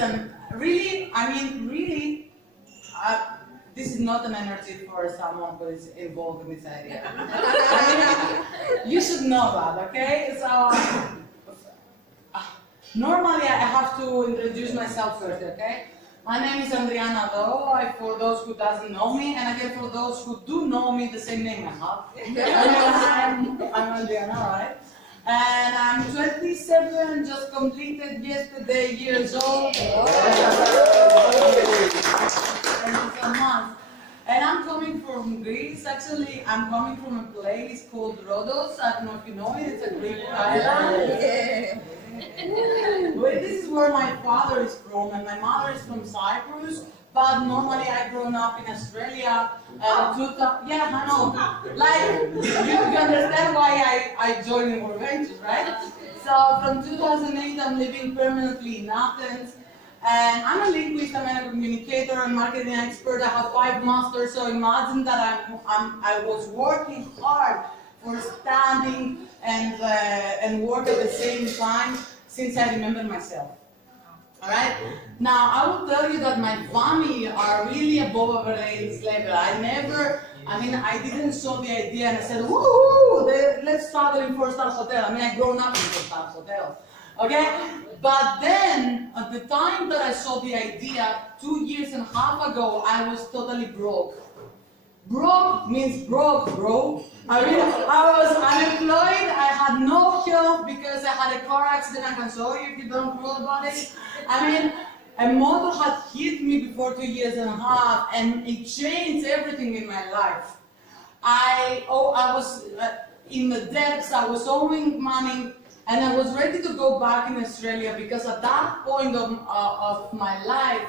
listen, really, this is not an energy for someone who is involved in this idea. You should know that, okay? So, normally I have to introduce myself first, okay? My name is Andriana, for those who doesn't know me, and again for those who do know me, the same name I have. I'm Andriana, right? And I'm 27, just completed yesterday, years old. Thank you so much. And I'm coming from Greece. Actually, I'm coming from a place called Rhodos. I don't know if you know it. It's a Greek island. Well, this is where my father is from, and my mother is from Cyprus. But normally I've grown up in Australia. Yeah, I know. Like, you understand why I joined More Ventures, right? So from 2008, I'm living permanently in Athens. And I'm a linguist, I'm a communicator, and marketing expert. I have 5 masters, so imagine that I was working hard for studying and work at the same time since I remember myself. Alright? Now, I will tell you that my family are really above average level. I didn't saw the idea and I said, woohoo, let's travel in 4-star hotel. I grown up in 4-star hotels. Okay? But then, at the time that I saw the idea, 2.5 years ago, I was totally broke. Broke means broke, bro. I was unemployed, I had no help because I had a car accident. I can show you if you don't know about it. A motor had hit me before 2.5 years, and it changed everything in my life. I was in the debts, I was owing money, and I was ready to go back in Australia because at that point of my life,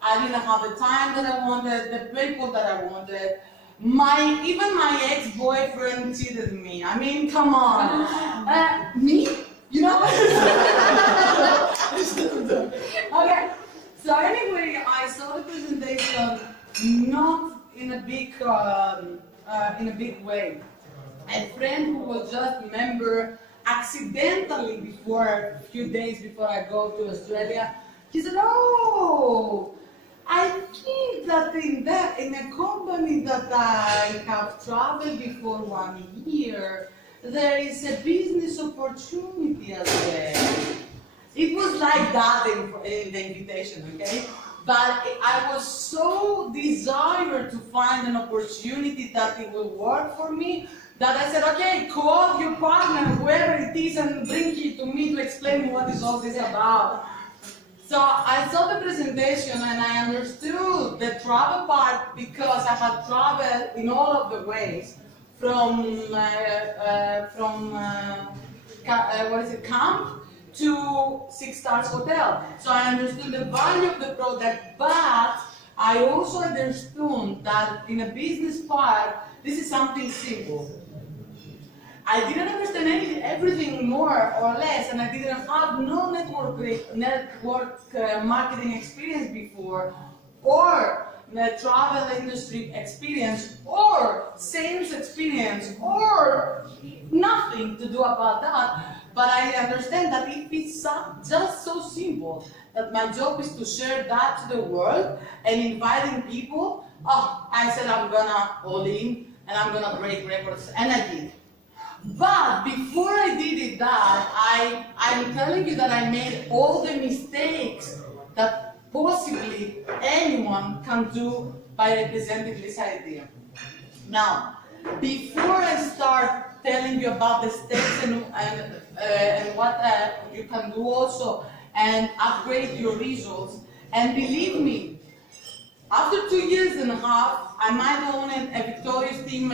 I didn't have the time that I wanted, the people that I wanted. Even my ex-boyfriend cheated me. Come on. Me? You know? Okay. So anyway, I saw the presentation not in a big way. A friend who was just a member accidentally a few days before I go to Australia, he said, "Oh, I think that in a company that I have traveled before 1 year, there is a business opportunity as well." It was like that in the invitation, okay? But I was so desired to find an opportunity that it will work for me that I said, okay, call your partner, whoever it is, and bring it to me to explain what is all this about. So I saw the presentation and I understood the travel part because I had traveled in all of the ways from camp to 6-star hotel. So I understood the value of the product, but I also understood that in a business part, this is something simple. I didn't understand everything more or less, and I didn't have no network marketing experience before, or the travel industry experience, or sales experience, or nothing to do about that. But I understand that if it's just so simple, that my job is to share that to the world and inviting people, I said I'm gonna all in and I'm gonna break records, and I did. But before I did that, I'm telling you that I made all the mistakes that possibly anyone can do by representing this idea. Now, before I start telling you about the steps and what you can do also and upgrade your results, and believe me, after 2.5 years, I might own a victorious team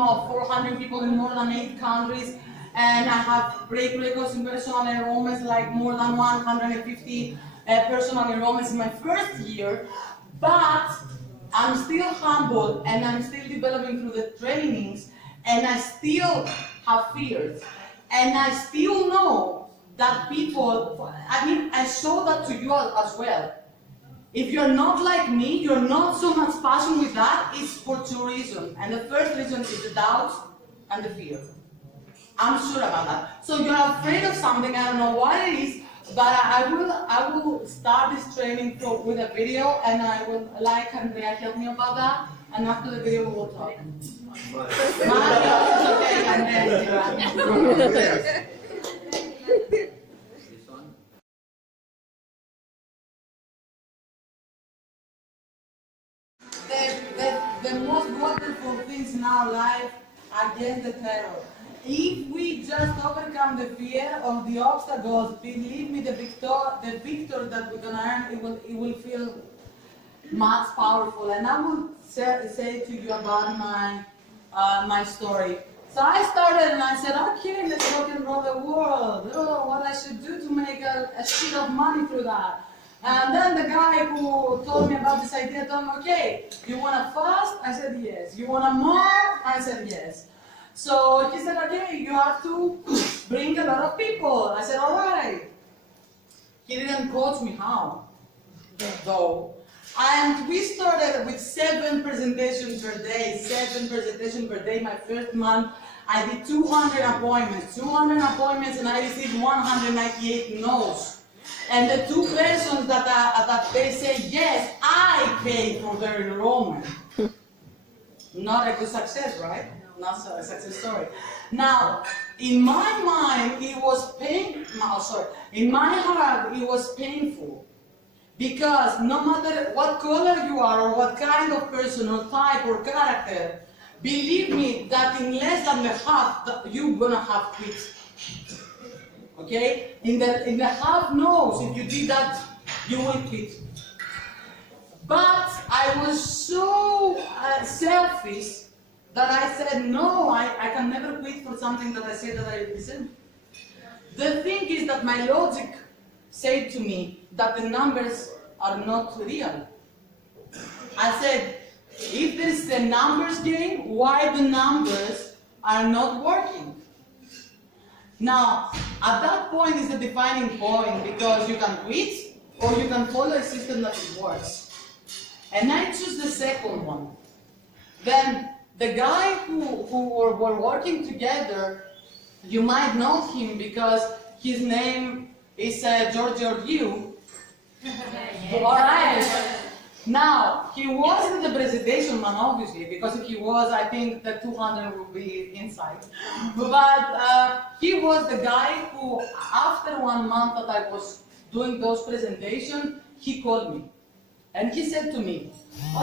of 400 people in more than 8 countries, and I have break records in personal enrollments, like more than 150 personal enrollments in my first year. But I'm still humble, and I'm still developing through the trainings, and I still have fears, and I still know that people. I show that to you as well. If you're not like me, you're not so much passionate with that, it's for 2 reasons. And the first reason is the doubt and the fear. I'm sure about that. So you're afraid of something, I don't know what it is, But I will start this training with a video, and I would like Andrea help me about that. And after the video, we will talk. It's okay, Andrea. The most wonderful things in our life against the terror. If we just overcome the fear of the obstacles, believe me, the victor that we're gonna earn, it will feel much powerful. And I will say to you about my story. So I started and I said, okay, let's rock and roll the world. Oh, what I should do to make a shit of money through that. And then the guy who told me about this idea told me, okay, you want to fast? I said yes. You want to mourn? I said yes. So he said, okay, you have to bring a lot of people. I said, all right. He didn't coach me how, though. And we started with 7 presentations per day, 7 presentations per day. My first month, I did 200 appointments, and I received 198 no's. And the 2 persons that they say yes, I paid for their enrollment. Not a good success, right? Not a success story. Now, in my mind, it was in my heart, it was painful. Because no matter what color you are, or what kind of person, or type, or character, believe me that in less than the half, you're gonna have quit. Okay? In the half knows, if you did that, you will quit. But I was so selfish that I said, no, I can never quit for something that I said that I deserve. The thing is that my logic said to me that the numbers are not real. I said, if there's a numbers game, why the numbers are not working? Now, at that point is the defining point, because you can quit or you can follow a system that works. And I choose the second one. Then the guy who were working together, you might know him because his name is Georgiou. Alright. Now, he wasn't the presentation man, obviously, because if he was, I think the 200 would be inside. But he was the guy who, after 1 month that I was doing those presentations, he called me. And he said to me,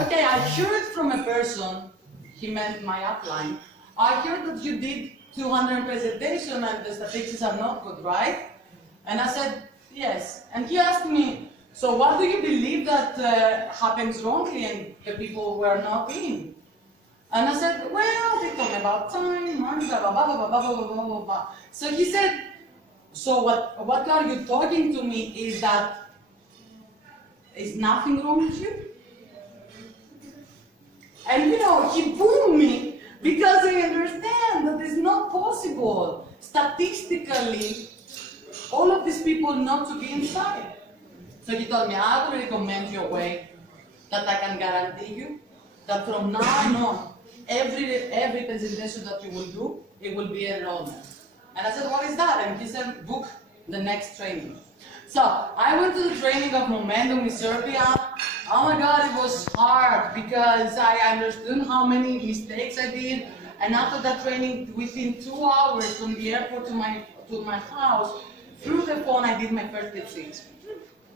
okay, I heard from a person, he meant my upline, I heard that you did 200 presentations and the statistics are not good, right? And I said, yes. And he asked me, so what do you believe that happens wrongly and the people were not in? And I said, well, they told me about time, money, blah, blah, blah, blah, blah, blah, blah, blah, blah. So he said, so what are you talking to me is that is nothing wrong with you? And you know, he boomed me because I understand that it's not possible statistically all of these people not to be inside. So he told me, I will recommend you a way that I can guarantee you that from now on, every presentation that you will do, it will be enrollment. And I said, what is that? And he said, book the next training. So I went to the training of Momentum in Serbia. Oh my God, it was hard because I understood how many mistakes I did. And after that training, within 2 hours from the airport to my house, through the phone, I did my first retreat.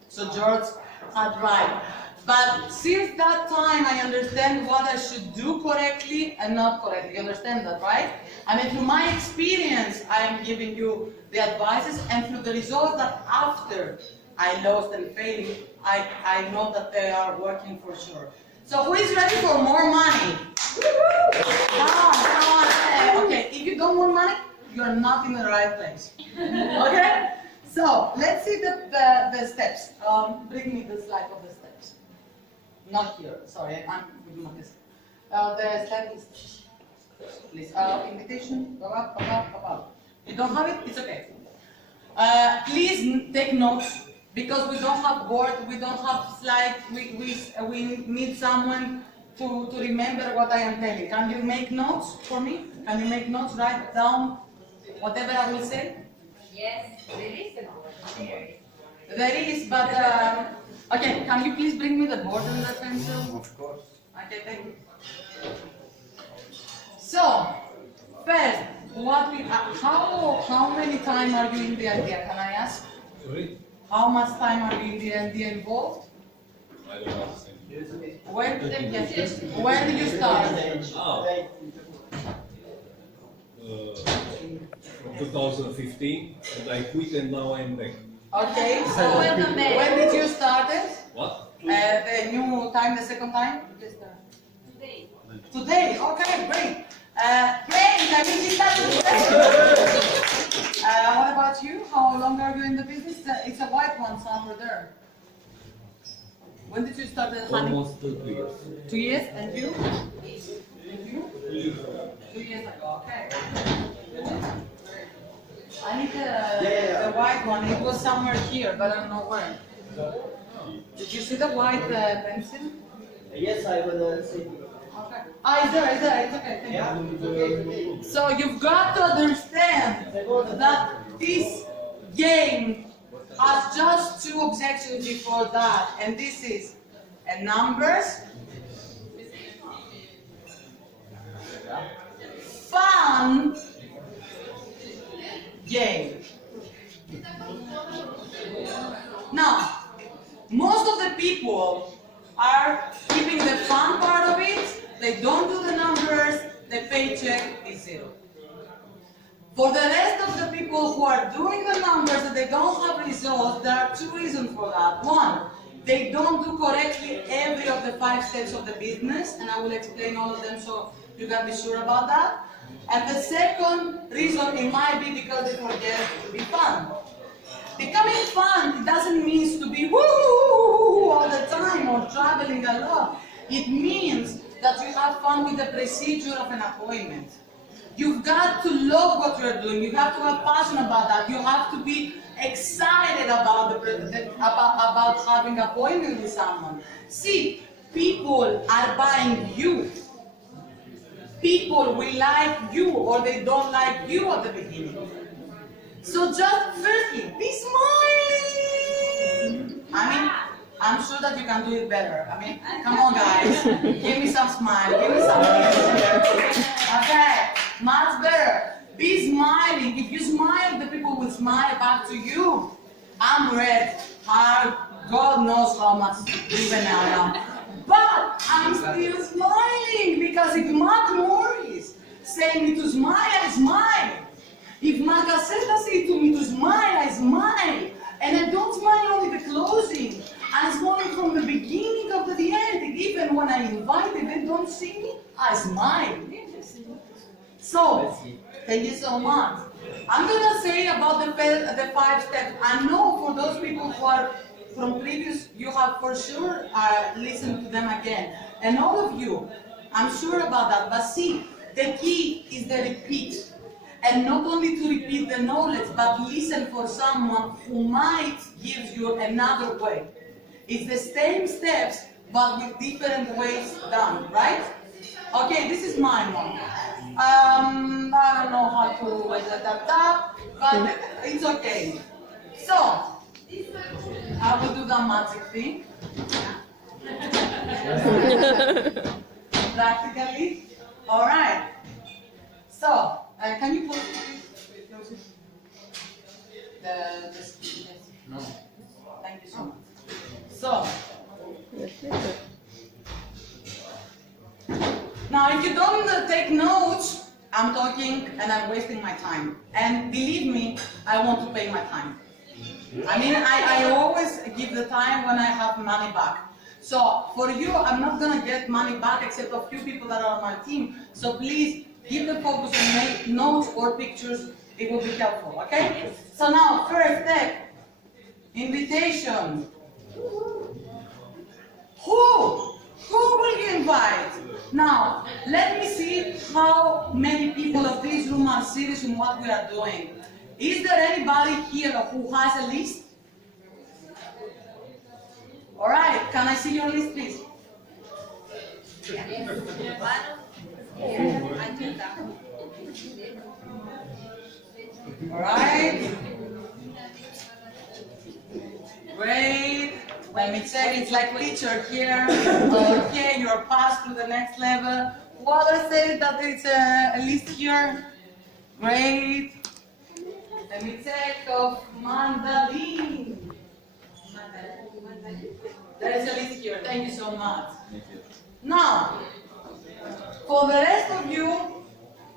So George had right. But since that time, I understand what I should do correctly and not correctly. You understand that, right? I mean, through my experience, I am giving you the advices, and through the results that after I lost and failed, I know that they are working for sure. So who is ready for more money? Come on. Okay, if you don't want money, you are not in the right place. Okay? So, let's see the steps. Bring me the slide of the steps. Not here, sorry, I'm doing this. The slide is, please, invitation, go up, up, up, up, up. You don't have it? It's okay. Please take notes, because we don't have board, we don't have slides, we need someone to remember what I am telling. Can you make notes for me? Can you make notes, write down whatever I will say? Yes, there is a board there. There is, but okay. Can you please bring me the board and the pencil? Of course. Okay, thank you. So, first, how many time are you in the idea? Can I ask? Sorry? How much time are you in the idea involved? I don't understand. When did you start? From 2015, and I quit and now I'm back. Okay, so when did you start it? What? The new time, the second time? Today. Today, okay, great. Great, I mean, is that what about you? How long are you in the business? It's a white one somewhere there. When did you start the honey? Almost 2 years. 2 years, and you? And you? 2 years ago, okay. I need the white one. It was somewhere here, but I don't know where. Did you see the white pencil? Yes, I will see. Okay. Ah, it's there, it's okay, thank you. So you've got to understand that this game has just 2 objections before that, and this is a numbers, fun game. Now, most of the people are keeping the fun part of it. They don't do the numbers, the paycheck is 0. For the rest of the people who are doing the numbers and they don't have results, there are 2 reasons for that. One, they don't do correctly every of the 5 steps of the business, and I will explain all of them so you can be sure about that. And the second reason, it might be because they forget to be fun. Becoming fun, it doesn't mean to be woo all the time or traveling a lot. It means that you have fun with the procedure of an appointment. You've got to love what you're doing. You have to have passion about that. You have to be excited about about having an appointment with someone. See, people are buying you. People will like you or they don't like you at the beginning. So just firstly, be smiling. I mean, I'm sure that you can do it better. I mean, come on guys, give me some smile, give me some okay, much better. Be smiling. If you smile, the people will smile back to you. I'm red, hard, God knows how much even I am. But I'm still smiling because if Matt Morris saying me to smile, I smile. If Magaceta say to me to smile, I smile. And I don't smile only the closing. I'm smiling from the beginning up to the end. Even when I invite them, they don't see me, I smile. So, thank you so much. I'm gonna say about the 5 steps. I know for those people who are from previous, you have for sure listened to them again. And all of you, I'm sure about that. But see, the key is the repeat. And not only to repeat the knowledge, but listen for someone who might give you another way. It's the same steps, but with different ways done, right? Okay, this is my one. I don't know how to but it's okay. So, I will do the magic thing. Practically. All right. So, can you close it? The screen. No. Thank you so much. So, now if you don't take notes, I'm talking and I'm wasting my time. And believe me, I want to pay my time. I mean, I always give the time when I have money back. So for you, I'm not gonna get money back except a few people that are on my team. So please give the focus and make notes or pictures. It will be helpful, okay? So now, first step, invitation. Who will you invite? Now, let me see how many people of this room are serious in what we are doing. Is there anybody here who has a list? All right, can I see your list, please? All right. Let me check, it's like teacher here, okay, you're passed to the next level. What I say that it's a list here. Great. Let me check of Mandarin. There is a list here, thank you so much. Now, for the rest of you,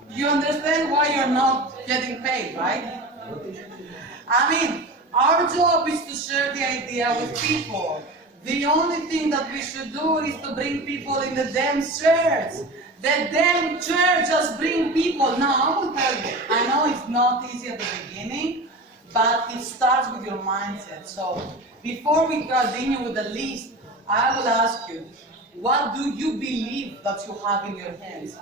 you understand why you're not getting paid, right? I mean, our job is to share the idea with people. The only thing that we should do is to bring people in the damn church. The damn church just bring people. Now, I will tell you, I know it's not easy at the beginning, but it starts with your mindset. So, before we continue with the list, I will ask you, what do you believe that you have in your hands?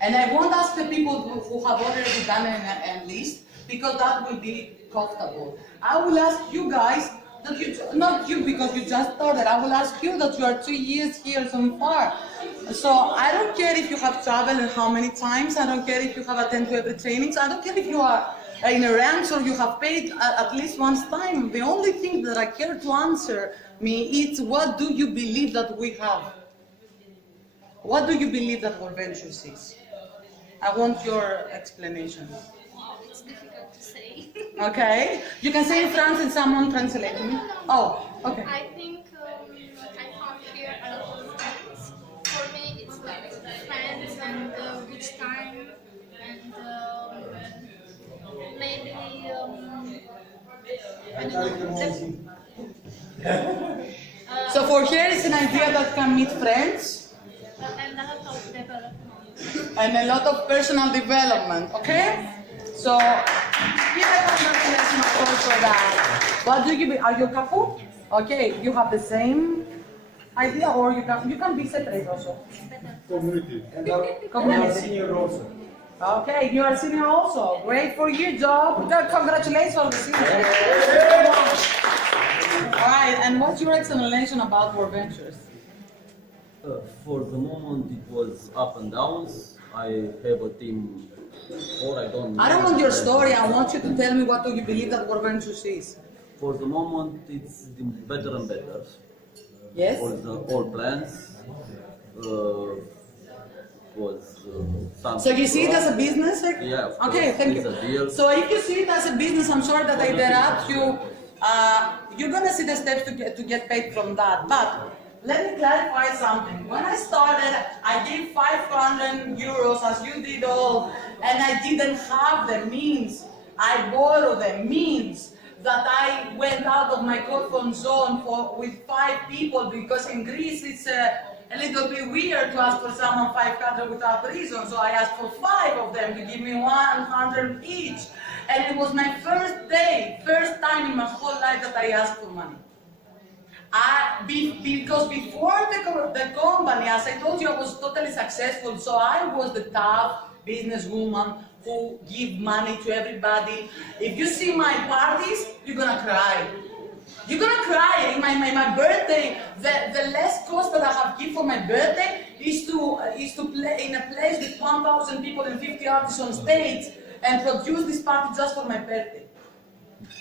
And I won't ask the people who have already done a list, because that will be comfortable. I will ask you guys, that you, not you because you just started, I will ask you that you are 2 years here so far. So I don't care if you have traveled and how many times, I don't care if you have attended to every training, I don't care if you are in a ranks or you have paid at least once time. The only thing that I care to answer me is, what do you believe that we have? What do you believe that our ventures is? I want your explanation. It's difficult to say. Okay, you can say in France and someone translate me. No. Oh, okay. I think I found here a lot of friends. For me, it's like friends and good time and maybe I don't know. So for here it's an idea that can meet friends And a lot of development. and a lot of personal development, okay? So, give a congratulations of course for that. What do you, are you a couple? Okay, you have the same idea or you can be separate also. Community. Community. Senior also. Okay, you are senior also. Great for you, job. Congratulations on the senior. Alright, and what's your explanation about your ventures? For the moment, it was up and downs. I have a team, or I don't. I don't want your story, I want you to tell me what do you believe that your ventures is. For the moment, it's better and better. Yes? All plans was something. So you see it as a business? Yeah, of course. Okay, thank It's you. a deal. So if you see it as a business, I'm sorry that I interrupt you. You're gonna see the steps to get paid from that. But let me clarify something. When I started, I gave 500 euros as you did all, and I didn't have the means. I borrowed the means that I went out of my comfort zone with 5 people, because in Greece it's a little bit weird to ask for someone 500 without reason. So I asked for 5 of them to give me 100 each. And it was my first time in my whole life that I asked for money. Because before the company, as I told you, I was totally successful. So I was the tough businesswoman who give money to everybody. If you see my parties, you're gonna cry. You're gonna cry. In my birthday, the less cost that I have given for my birthday is to play in a place with 1,000 people and 50 artists on stage and produce this party just for my birthday.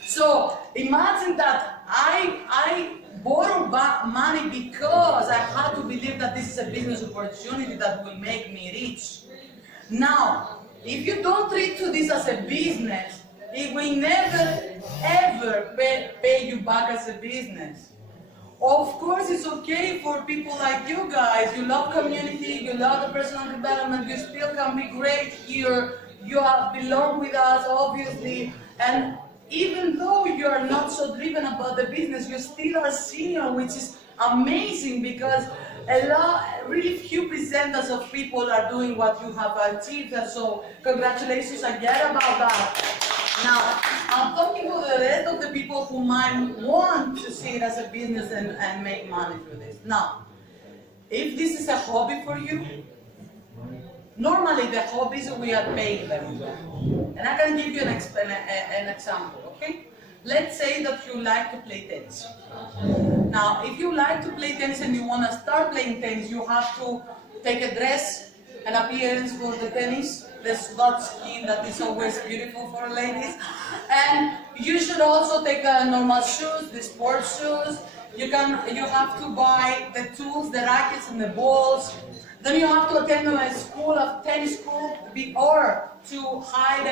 So imagine that I borrowed money because I had to believe that this is a business opportunity that will make me rich. Now, if you don't treat this as a business, it will never ever pay you back as a business. Of course, it's okay for people like you guys. You love community, you love the personal development, you still can be great here. You belong with us, obviously. And even though you are not so driven about the business, you still are senior, which is amazing, because really few percentages of people are doing what you have achieved. And so congratulations again about that. Now, I'm talking to the rest of the people who might want to see it as a business and make money through this. Now, if this is a hobby for you, normally the hobbies we are paying them. And I can give you an example, okay? Let's say that you like to play tennis. Now, if you like to play tennis and you want to start playing tennis, you have to take a dress, an appearance for the tennis, the slut skin that is always beautiful for ladies. And you should also take normal shoes, the sports shoes. You have to buy the tools, the rackets and the balls. Then you have to attend a tennis school, or to hide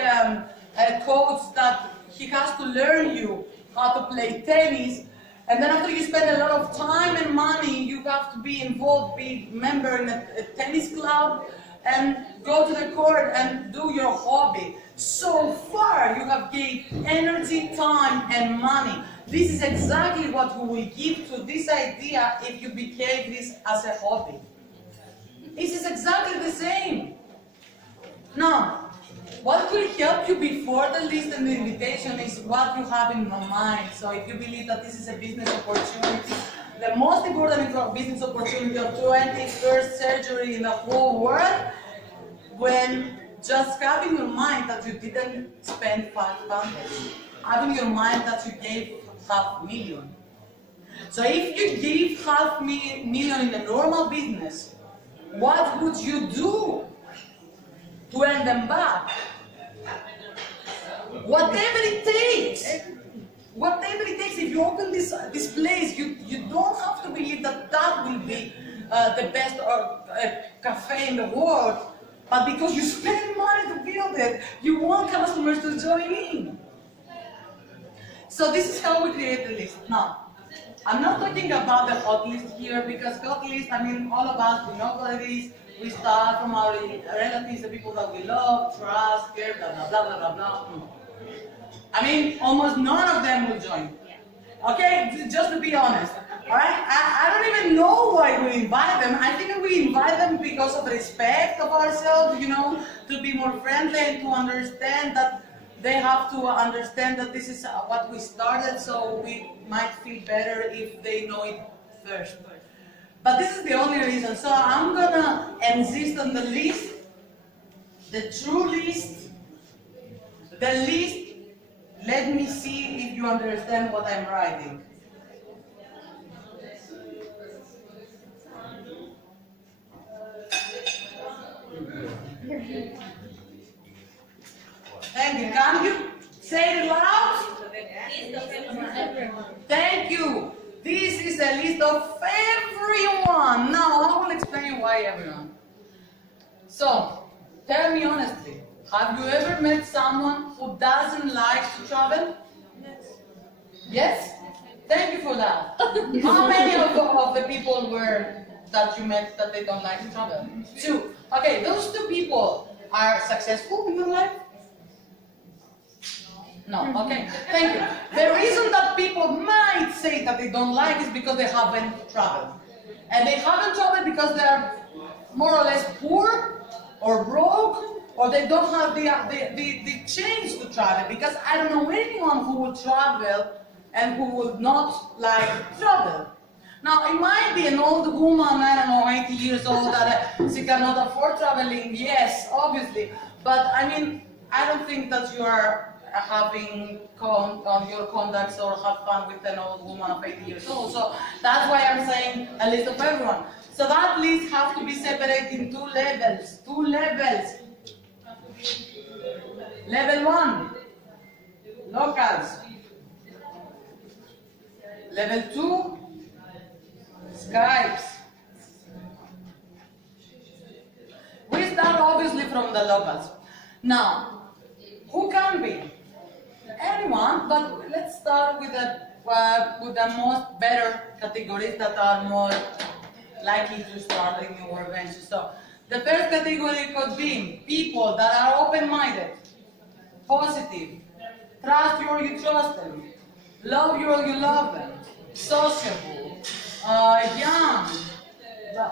a coach that he has to learn you how to play tennis. And then after you spend a lot of time and money, you have to be involved, be a member in a tennis club, and go to the court and do your hobby. So far, you have gave energy, time, and money. This is exactly what we will give to this idea if you became this as a hobby. This is exactly the same. Now, what will help you before the list and the invitation is what you have in your mind. So if you believe that this is a business opportunity, the most important business opportunity of 21st century in the whole world, when just having your mind that you didn't spend 500, having your mind that you gave 500,000. So if you give 500,000 in a normal business, what would you do to earn them back? Whatever it takes. Whatever it takes. If you open this place, you don't have to believe that that will be the best cafe in the world, but because you spend money to build it, you want customers to join in. So this is how we create the list. Now, I'm not talking about the hot list here, because hot list, I mean, all of us, we know what it is. We start from our relatives, the people that we love, trust, care, blah, blah, blah, blah, blah, blah. I mean, almost none of them will join. Okay, just to be honest. All right, I don't even know why we invite them. I think we invite them because of respect of ourselves, you know, to be more friendly and to understand that they have to understand that this is what we started, so we might feel better if they know it first. But this is the only reason. So I'm gonna insist on the list, the true list, the list. Let me see if you understand what I'm writing. Thank you. Can you say it loud? Thank you. This is a list of everyone. Now I will explain why everyone. So, tell me honestly, have you ever met someone who doesn't like to travel? Yes? Thank you for that. How many of the people were that you met that they don't like to travel? 2. Okay, those 2 people are successful in your life? No, okay, thank you. The reason that people might say that they don't like is because they haven't traveled. And they haven't traveled because they're more or less poor or broke, or they don't have the change to travel. Because I don't know anyone who will travel and who would not like travel. Now, it might be an old woman, I don't know, 80 years old, that she cannot afford traveling, yes, obviously. But I mean, I don't think that you are having your contacts or have fun with an old woman of 80 years old. So that's why I'm saying a list of everyone. So that list has to be separated in 2 levels. 2 levels. Level 1, locals. Level 2, Skypes. We start obviously from the locals. Now, who can be? Anyone, but let's start with the most better categories that are more likely to start in your venture. So the first category could be people that are open-minded, positive, trust you or you trust them, love you or you love them, sociable, young,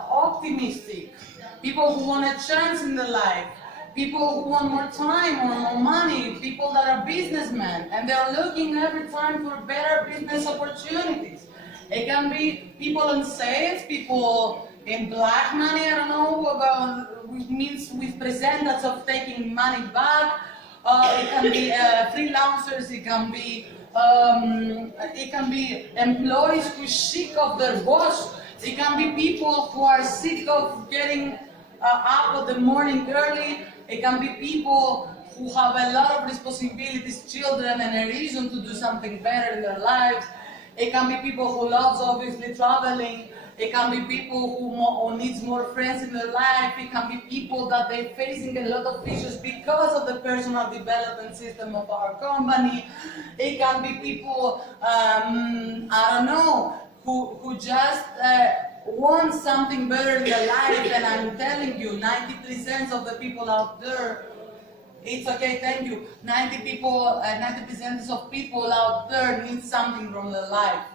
optimistic, people who want a chance in their life, people who want more time or more money, people that are businessmen, and they're looking every time for better business opportunities. It can be people in sales, people in black money, I don't know, which means with percentage of taking money back. It can be freelancers, it can be employees who are sick of their boss, it can be people who are sick of getting up in the morning early It can be people who have a lot of responsibilities, children, and a reason to do something better in their lives. It can be people who loves obviously traveling. It can be people who needs more friends in their life. It can be people that they're facing a lot of issues because of the personal development system of our company. It can be people, I don't know, who just want something better in their life. And I'm telling you, 90% of the people out there, it's okay, thank you. 90% of people out there need something from their life.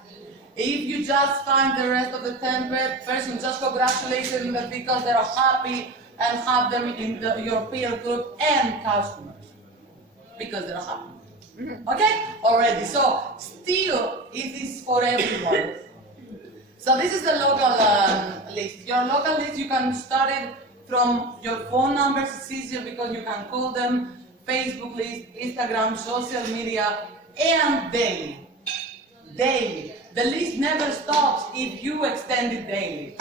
If you just find the rest of the 10%, just congratulate them because they're happy and have them in your peer group and customers because they're happy. Okay? Already. So still, it is for everyone. So this is the local list. Your local list, you can start it from your phone numbers. It's easier because you can call them, Facebook list, Instagram, social media, and daily. Daily. The list never stops if you extend it daily.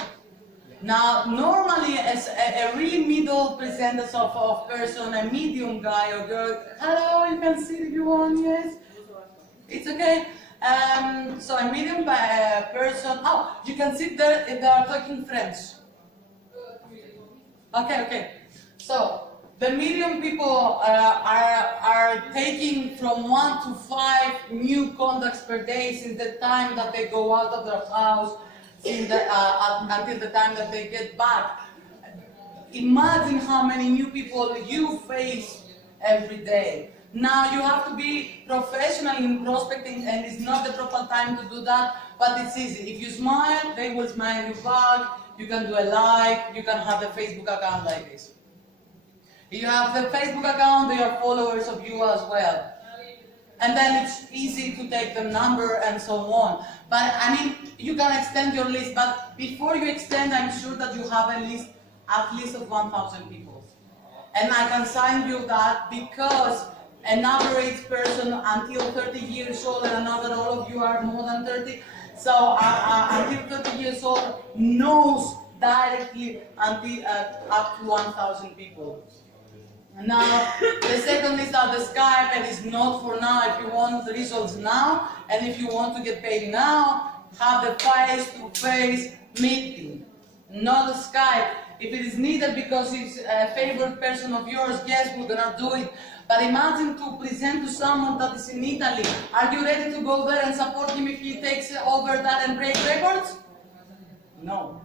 Now, normally, as a really middle presenter of person, a medium guy or girl, hello, you can sit if you want, yes? It's okay. So a medium person, oh, you can sit there if they are talking French. Okay. So, the medium people are taking from 1 to 5 new contacts per day since the time that they go out of their house until the time that they get back. Imagine how many new people you face every day. Now you have to be professional in prospecting, and it's not the proper time to do that, but it's easy. If you smile, they will smile you back. You can do a like, you can have a Facebook account like this. If you have the Facebook account, they are followers of you as well. And then it's easy to take the number and so on. But I mean, you can extend your list, but before you extend, I'm sure that you have a list, at least of 1,000 people. And I can sign you that because an average person until 30 years old, and I know that all of you are more than 30, so until 30 years old knows directly until, up to 1,000 people. Now, the second list are the Skype, and it's not for now. If you want the results now, and if you want to get paid now, have the face-to-face meeting, not the Skype. If it is needed because it's a favorite person of yours, yes, we're gonna do it. But imagine to present to someone that is in Italy. Are you ready to go there and support him if he takes over that and break records? No.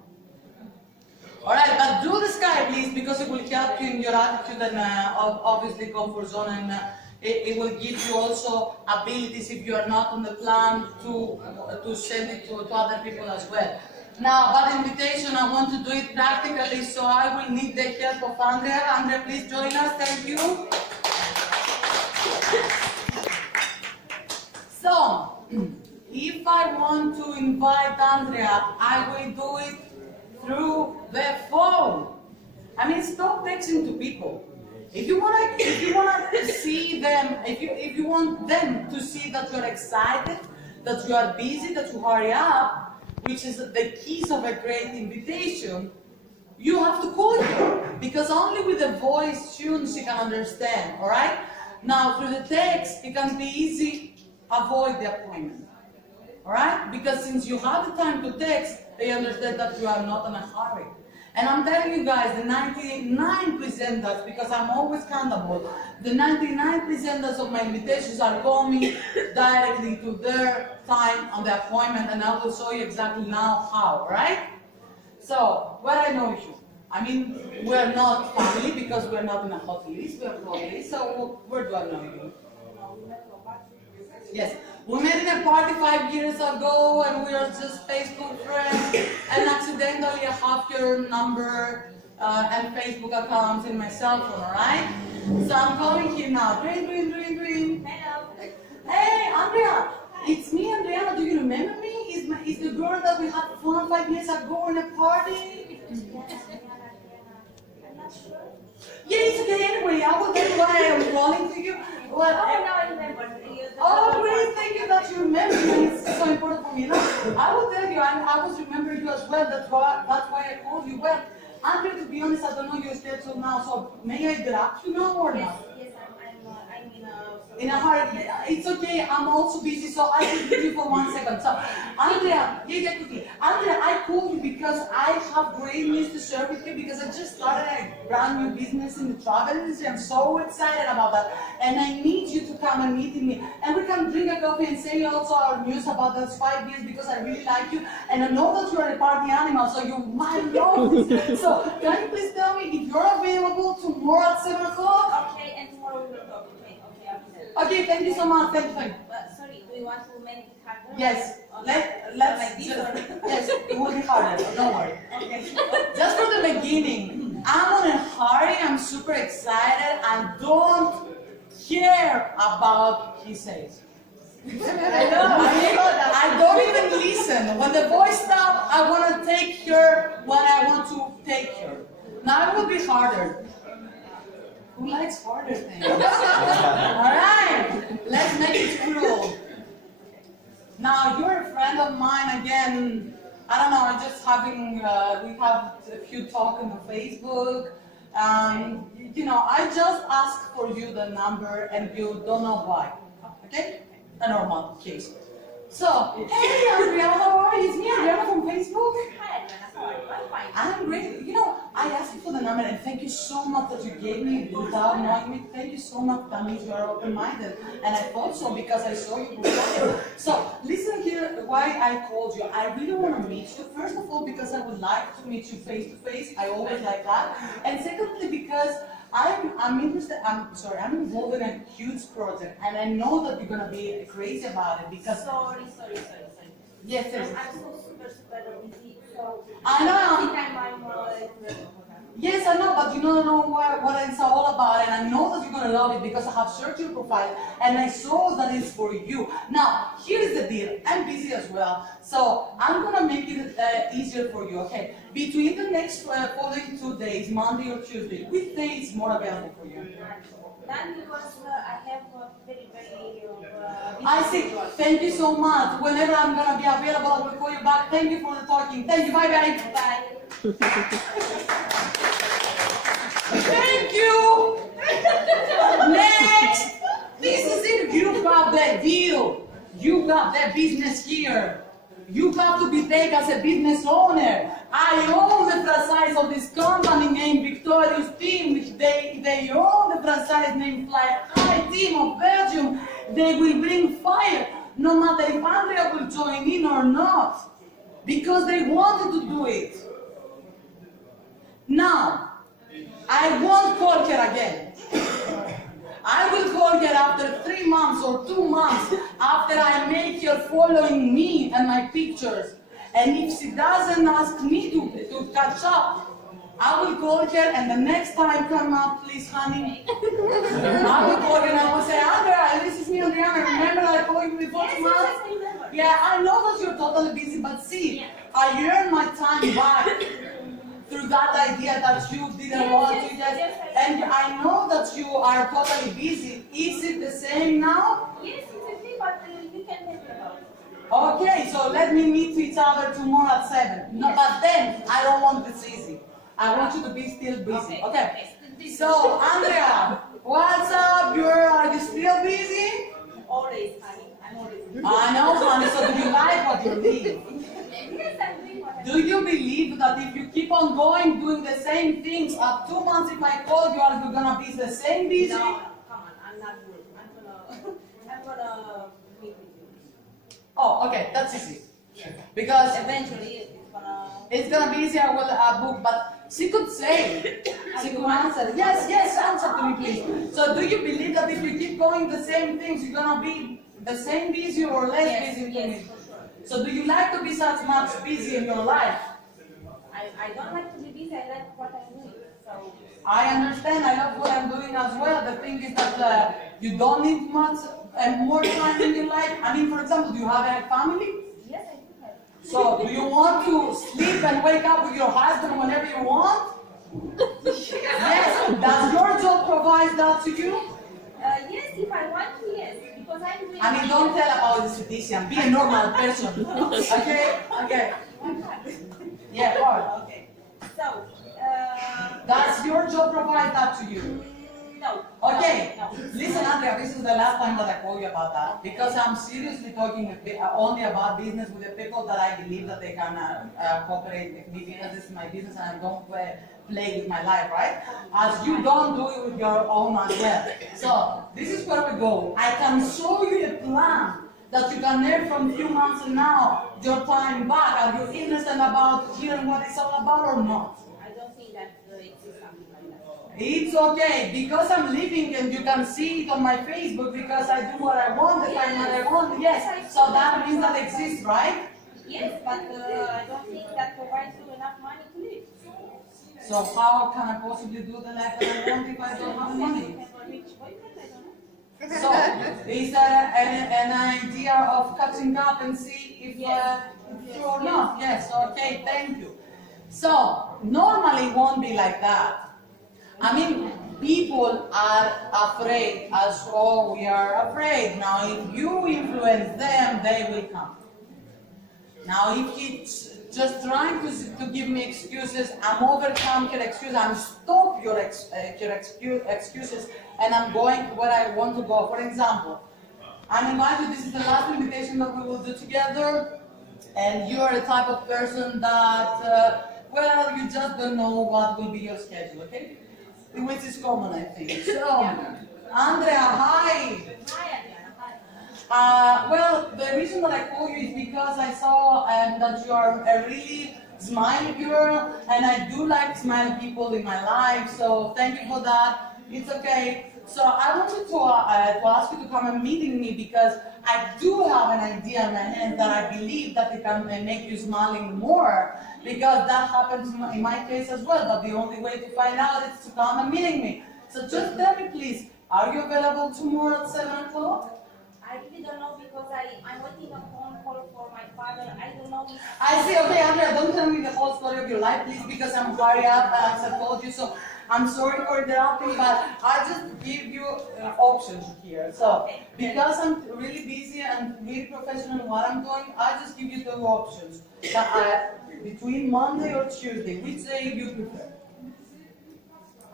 Alright, but do the Skype, please, because it will help you in your attitude and obviously comfort zone, and it will give you also abilities if you are not on the plan to send it to other people as well. Now, that invitation, I want to do it practically, so I will need the help of Andrea. Andrea, please join us. Thank you. So, if I want to invite Andrea, I will do it through the phone. I mean, stop texting to people. If you wanna see them, if you want them to see that you're excited, that you are busy, that you hurry up, which is the keys of a great invitation, you have to call her, because only with the voice tune she can understand. All right? Now, through the text, it can be easy. Avoid the appointment. All right? Because since you have the time to text, they understand that you are not in a hurry. And I'm telling you guys, the 99 presenters, because I'm always accountable, the 99 presenters of my invitations are coming directly to their time on the appointment, and I will show you exactly now how, right? So, where I know you? I mean, we're not family because we're not in a hot list, we're family, so where do I know you? Yes. We met in a party 5 years ago, and we are just Facebook friends, and accidentally I have your number and Facebook accounts in my cell phone, alright? So I'm calling here now. Dream. Hello. Hey, Andrea. It's me, Andriana. Do you remember me? Is the girl that we had fun 5 years ago in a party? I'm not sure. Yeah, it's okay. Anyway, I will tell you why I am calling to you. Well, Now I remember. oh, great, thank you that you remember me. It's so important for me. No, I will tell you, I always remember you as well. That's why I called you. Well, Andrea, to be honest, I don't know your schedule now, so may I interrupt you now or not? Yes, I'm In a hurry. It's okay, I'm also busy, so I will give you for 1 second. So, Andrea, yeah, quickly. Andrea, I called you because I have great news to share with you because I just started a brand new business in the travel industry. I'm so excited about that. And I need you to come and meet with me. And we can drink a coffee and say also our news about those 5 years because I really like you. And I know that you are a party animal, so you might love this. So, can you please tell me if you're available tomorrow at 7 o'clock? okay, and tomorrow we will talk. Okay, after that. Okay, thank you so much. Thank you. Sorry, do you want to make it harder? Yes, Okay. let's Like this or? yes, it will be harder, don't worry. Okay. Just for the beginning, I'm on a hurry, I'm super excited, and don't care about he says. I don't even listen. When the voice stops, I want to take her when I want to take her. Now it will be harder. Who likes harder things? Alright, let's make it cruel. Now, you're a friend of mine again. I don't know, I'm just having, we have a few talk on the Facebook. You know, I just asked for you the number and you don't know why. Okay? A normal case. So, hey Andriana, how are you? It's me, Andriana from Facebook. Hi, Adriana, how are you? I'm fine. I'm great. You know, I asked you for the number and thank you so much that you gave me without knowing me. Thank you so much. That means you are open-minded. And I thought so because I saw you before. So, listen here why I called you. I really want to meet you. First of all, because I would like to meet you face to face. I always like that. And secondly, because I'm involved in a huge project and I know that you're going to be crazy about it because... Sorry. Yes, yes. I'm so super busy. So I know. I'm Yes, I know, but you don't know what it's all about, and I know that you're gonna love it because I have searched your profile and I saw that it's for you. Now, here's the deal. I'm busy as well, so I'm gonna make it easier for you. Okay? Between the next following 2 days, Monday or Tuesday, which day is more available for you? Then because I have a very I see. Thank you so much. Whenever I'm gonna be available, I will call you back. Thank you for the talking. Thank you. Bye bye. Bye. Thank you. Next. This is it. You got that deal. You got that business here. You have to be taken as a business owner. I own the franchise of this company named Victorious Team, which they own the franchise named Fly High Team of Belgium. They will bring fire, no matter if Andrea will join in or not, because they wanted to do it. Now, I won't call her again. I will call her after 3 months or 2 months after I make her following me and my pictures. And if she doesn't ask me to catch up, I will call her and the next time come up, please honey. I will call her and I will say, Andrea, this is me, Andriana. Remember that I called you before 2 months? Yeah, I know that you're totally busy, but see, I earned my time back through that idea that you didn't want to get, and I know that you are totally busy. Is it the same now? Yes, it's okay, but you can help about it. Okay, so let me meet each other tomorrow at 7. No, but then I don't want this easy. I want you to be still busy. Okay. So Andrea, what's up? Are you still busy? Always, honey. I'm always busy. I know, honey. So do you like what you're doing? Yes, I'm doing what I'm Do you believe that if you keep on going, doing the same things, at 2 months if I call you, are you gonna be the same busy? No, come on, I'm not good. I'm gonna meet with you. Oh, okay, that's easy. Because Eventually, it's gonna be easy, I will book, but she could say, she could answer, yes, answer to me please. So do you believe that if you keep going the same things, you're gonna be the same busy or less busy than me? for sure. So do you like to be such much busy in your life? I don't like to be busy, I like what I'm doing. So I understand, I love what I'm doing as well. The thing is that you don't need much more time in your life. I mean, for example, do you have a family? yes, I do have. So do you want to sleep and wake up with your husband whenever you want? Yes. Does your job provide that to you? Yes, if I want to, yes. Because I'm doing. I mean, don't tell about the citizen. Be a normal person. Okay? Okay. Yeah, hard. Okay. So, Does your job provide that to you? No. Okay, No. listen, Andrea, this is the last time that I call you about that, because I'm seriously talking only about business with the people that I believe that they can cooperate with me, because this is my business and I don't play with my life, right? As you don't do it with your own as well. So, this is where we go. I can show you a plan that you can earn from few months and now, your time back. Are you interested about hearing what it's all about or not? I don't think that exists something like that. It's okay, because I'm living and you can see it on my Facebook, because I do what I want, the time that I want, yes. So that means that exists, right? Yes, but I don't think that provides you enough money to live. So how can I possibly do the life that I want if I don't have money? Have a rich boyfriend? I don't know. So, is there an idea of catching up and see if it's true or not? Yes, okay, thank you. So, normally it won't be like that. I mean, people are afraid, as oh, we are afraid. Now, if you influence them, they will come. Now, if it's just trying to give me excuses, I'm overcome your excuses, I'm stop your excuses, and I'm going where I want to go. For example, I'm invited, this is the last invitation that we will do together, and you are a type of person that, well, you just don't know what will be your schedule, okay? Which is common, I think. So, Andrea, hi! Hi, Andriana. Hi. Well, the reason that I call you is because I saw that you are a really smiley girl, and I do like smiling people in my life, so thank you for that. It's okay. So I wanted to ask you to come and meet me, because I do have an idea in my hand that I believe that it can make you smiling more, because that happens in my case as well, but the only way to find out is to come and meeting me. So just tell me please, are you available tomorrow at 7 o'clock? I really don't know, because I'm waiting a phone call for my father. I don't know if... I see, okay, Andrea, don't tell me the whole story of your life, please, because I'm hurry up, as I told you, so I'm sorry for interrupting, but I just give you options here. So, because I'm really busy and really professional in what I'm doing, I just give you 2 options. Between Monday or Tuesday, which day you prefer?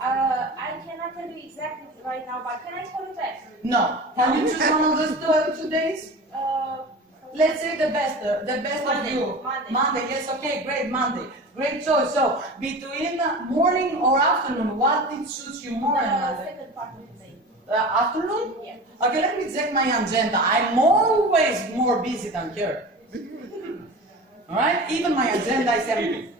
I cannot tell you exactly right now, but can I call you back? No. Can you choose one of those 2 days? Let's say the best Monday, of you. Monday. Yes, okay, great, Monday. Great choice. So, between morning or afternoon, what did suits you more? Second part of the day. Afternoon? Yeah. Okay, let me check my agenda. I'm always more busy than here. Alright? Even my agenda is empty.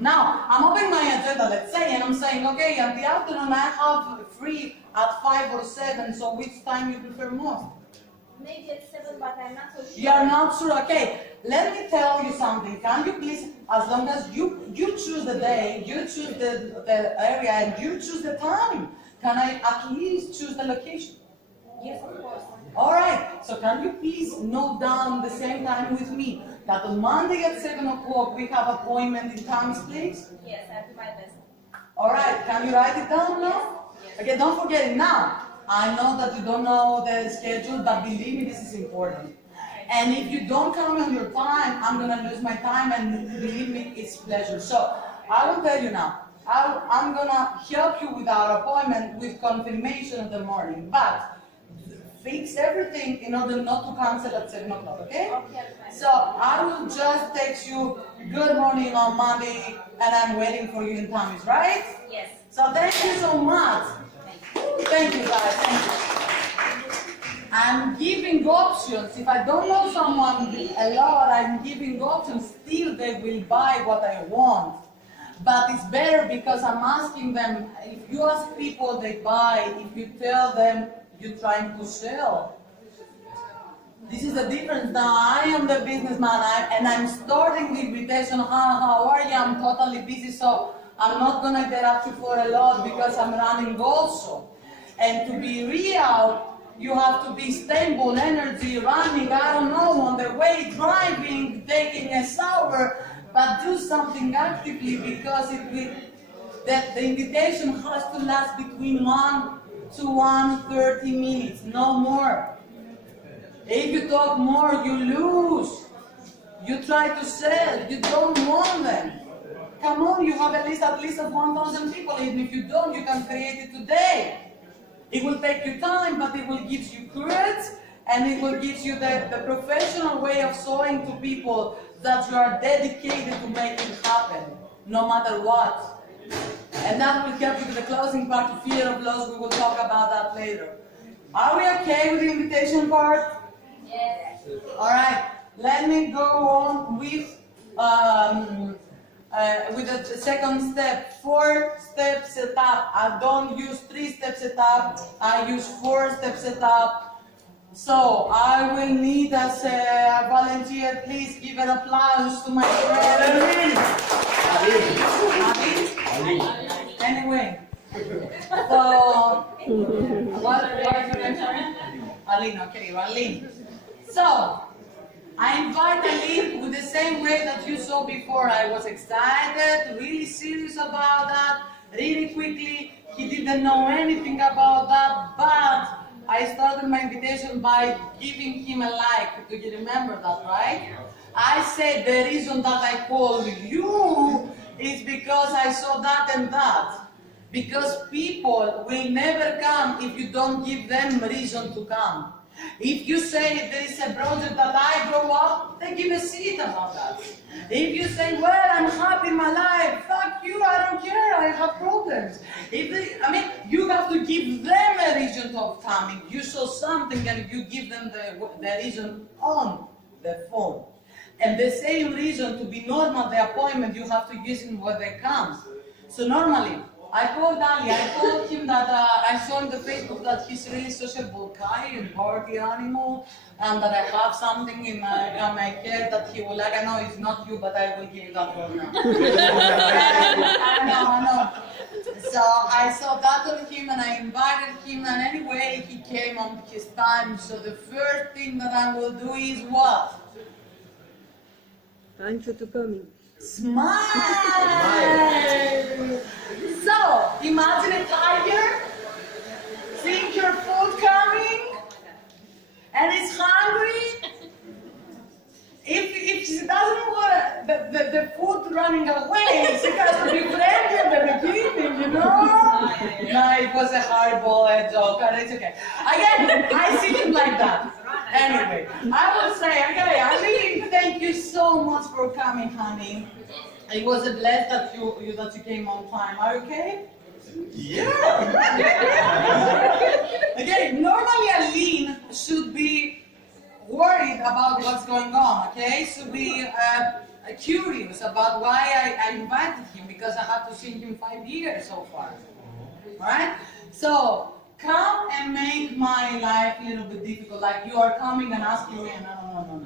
Now, I'm opening my agenda, let's say, and I'm saying, okay, in the afternoon I have free at 5 or 7, so which time you prefer most? Maybe at 7, but I'm not so sure. You're not sure, okay. Let me tell you something. Can you please, as long as you choose the day, you choose the area, and you choose the time, can I at least choose the location? Yes, of course. Alright, so can you please note down the same time with me that on Monday at 7 o'clock we have appointment in Tammy's place? Yes, I'll do my best. Alright, can you write it down now? Yes. Okay, don't forget it now. I know that you don't know the schedule, but believe me, this is important. And if you don't come on your time, I'm gonna lose my time, and believe me, it's pleasure. So, I will tell you now, I'm gonna help you with our appointment with confirmation of the morning, but fix everything in order not to cancel at 7 o'clock, okay? Okay. So, I will just text you, good morning on Monday, and I'm waiting for you in Tammy's, right? Yes. So, thank you so much. Thank you guys, thank you. I'm giving options. If I don't know someone a lot, I'm giving options. Still, they will buy what I want. But it's better because I'm asking them. If you ask people, they buy. If you tell them, you're trying to sell. This is the difference. Now, I am the businessman, and I'm starting the invitation. How are you? I'm totally busy, so I'm not going to interrupt you for a lot because I'm running also. And to be real, you have to be stable, energy, running, I don't know, on the way, driving, taking a shower, but do something actively because the invitation has to last between 1 to 1:30 minutes, no more. If you talk more, you lose. You try to sell, you don't want them. Come on, you have at least of 1,000 people. Even if you don't, you can create it today. It will take you time, but it will give you courage, and it will give you the professional way of showing to people that you are dedicated to make it happen, no matter what. And that will help you with the closing part, fear of loss. We will talk about that later. Are we okay with the invitation part? Yes. All right. Let me go on with the second step. 4-step setup. I don't use 3-step setup. I use 4-step setup. So I will need as a volunteer. Please give an applause to my friend. Anyway. So what is your name? Sorry? Aline. Okay, Aline. So. I invite Aline with the same way that you saw before. I was excited, really serious about that, really quickly. He didn't know anything about that, but I started my invitation by giving him a like. Do you remember that, right? I said the reason that I called you is because I saw that and that. Because people will never come if you don't give them reason to come. If you say there is a project that I grow up, they give a seat about that. If you say, well, I'm happy in my life, fuck you, I don't care, I have problems. You have to give them a reason of coming. You saw something and you give them the reason on the phone. And the same reason to be normal, the appointment, you have to use it when they come. So normally, I called Ali, I told him that I saw on the Facebook that he's a really sociable guy and party animal, and that I have something in my care that he will like. I know it's not you, but I will give you that one now. I know. So I saw that on him and I invited him, and anyway, he came on his time. So the first thing that I will do is what? Thank you for coming. Smile! So, imagine a tiger, seeing your food coming, and it's hungry. If she doesn't want the food running away, she has to be friendly at the beginning, you know? No, it was a horrible joke, and it's okay. Again, I see him like that. Anyway, I will say, okay, Aline, thank you so much for coming, honey. It was a bless that you came on time. Are you okay? Yeah. Okay, normally Aline should be worried about what's going on. Okay, should be curious about why I invited him, because I have to see him 5 years so far. All right, so. Come and make my life a little bit difficult, like you are coming and asking me, no.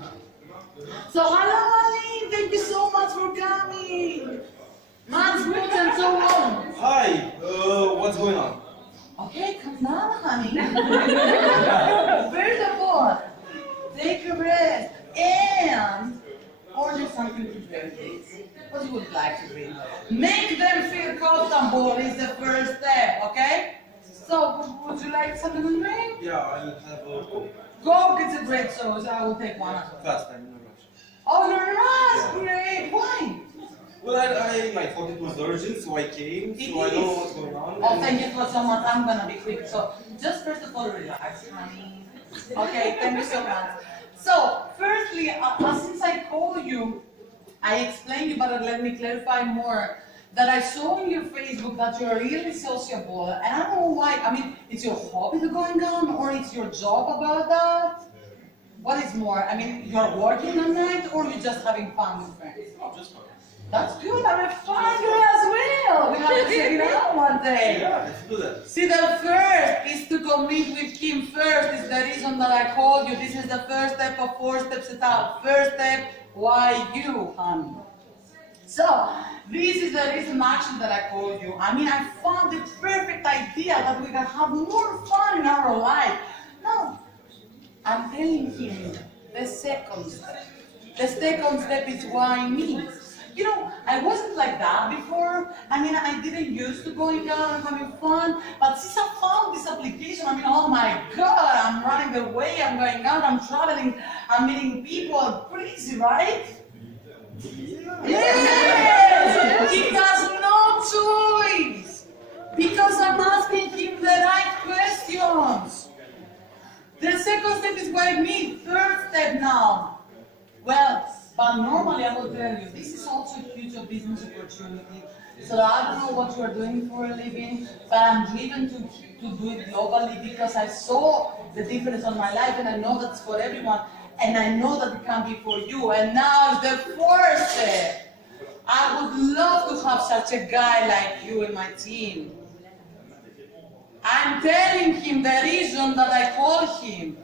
So, hello, Aline, thank you so much for coming. Much good and so on. Hi, what's going on? Okay, come down, honey. First of all, take a rest and order something to drink, please. What you would like to drink? Make them feel comfortable is the first step, okay? So, would you like something to drink? Yeah, I'll have a Coke. Go get a break, so I will take one as well. Fast, I'm in a rush. Oh, you're in a rush? Great. Why? Well, I thought it was urgent, so I came, so I know what's going on. Oh, thank you so much. I'm gonna be quick. So, just first of all, relax, honey. Okay, thank you so much. So, firstly, since I called you, I explained you, but let me clarify more. That I saw on your Facebook that you're really sociable, and I don't know why. I mean, it's your hobby to going on, or it's your job about that? What is more? I mean, you're working at night, or you're just having fun with friends? Oh, just fine. That's good. I'm a fun girl as well. We have to check it out one day. Yeah, let's do that. See, the first is to commit with him first. Is the reason that I called you. This is the first step of 4-step setup. First step, why you, honey? So, this is the reason actually that I called you. I mean, I found the perfect idea that we can have more fun in our life. No, I'm telling him the second step. The second step is why me. You know, I wasn't like that before. I mean, I didn't used to going out and having fun. But since I found this application, I mean, oh my God, I'm running away, I'm going out, I'm traveling, I'm meeting people, crazy, right? Yes! He has no choice because I'm asking him the right questions. The second step is by me. Third step now. Well, but normally I will tell you, this is also a huge business opportunity. So I don't know what you are doing for a living, but I'm driven to do it globally because I saw the difference on my life and I know that's for everyone and I know that it can be for you. And now is the fourth step. I would love to have such a guy like you in my team. I'm telling him the reason that I call him.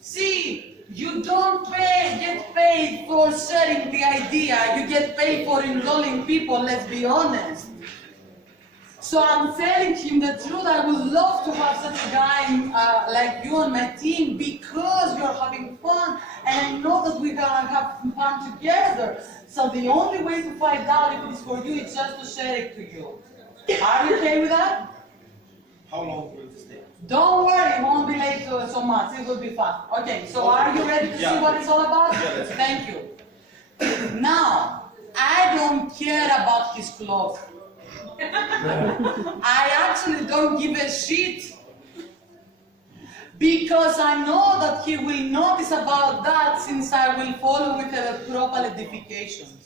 See, you don't get paid for sharing the idea, you get paid for enrolling people, let's be honest. So I'm telling him the truth, I would love to have such a guy like you on my team because you're having fun and I know that we're gonna have fun together. So the only way to find out if it's for you is just to share it to you. Are you okay with that? How long will this take? Don't worry, it won't be late so much, it will be fast. Okay, so are you ready to see what it's all about? Thank you. Now, I don't care about his clothes. I actually don't give a shit. Because I know that he will notice about that since I will follow with a proper edification.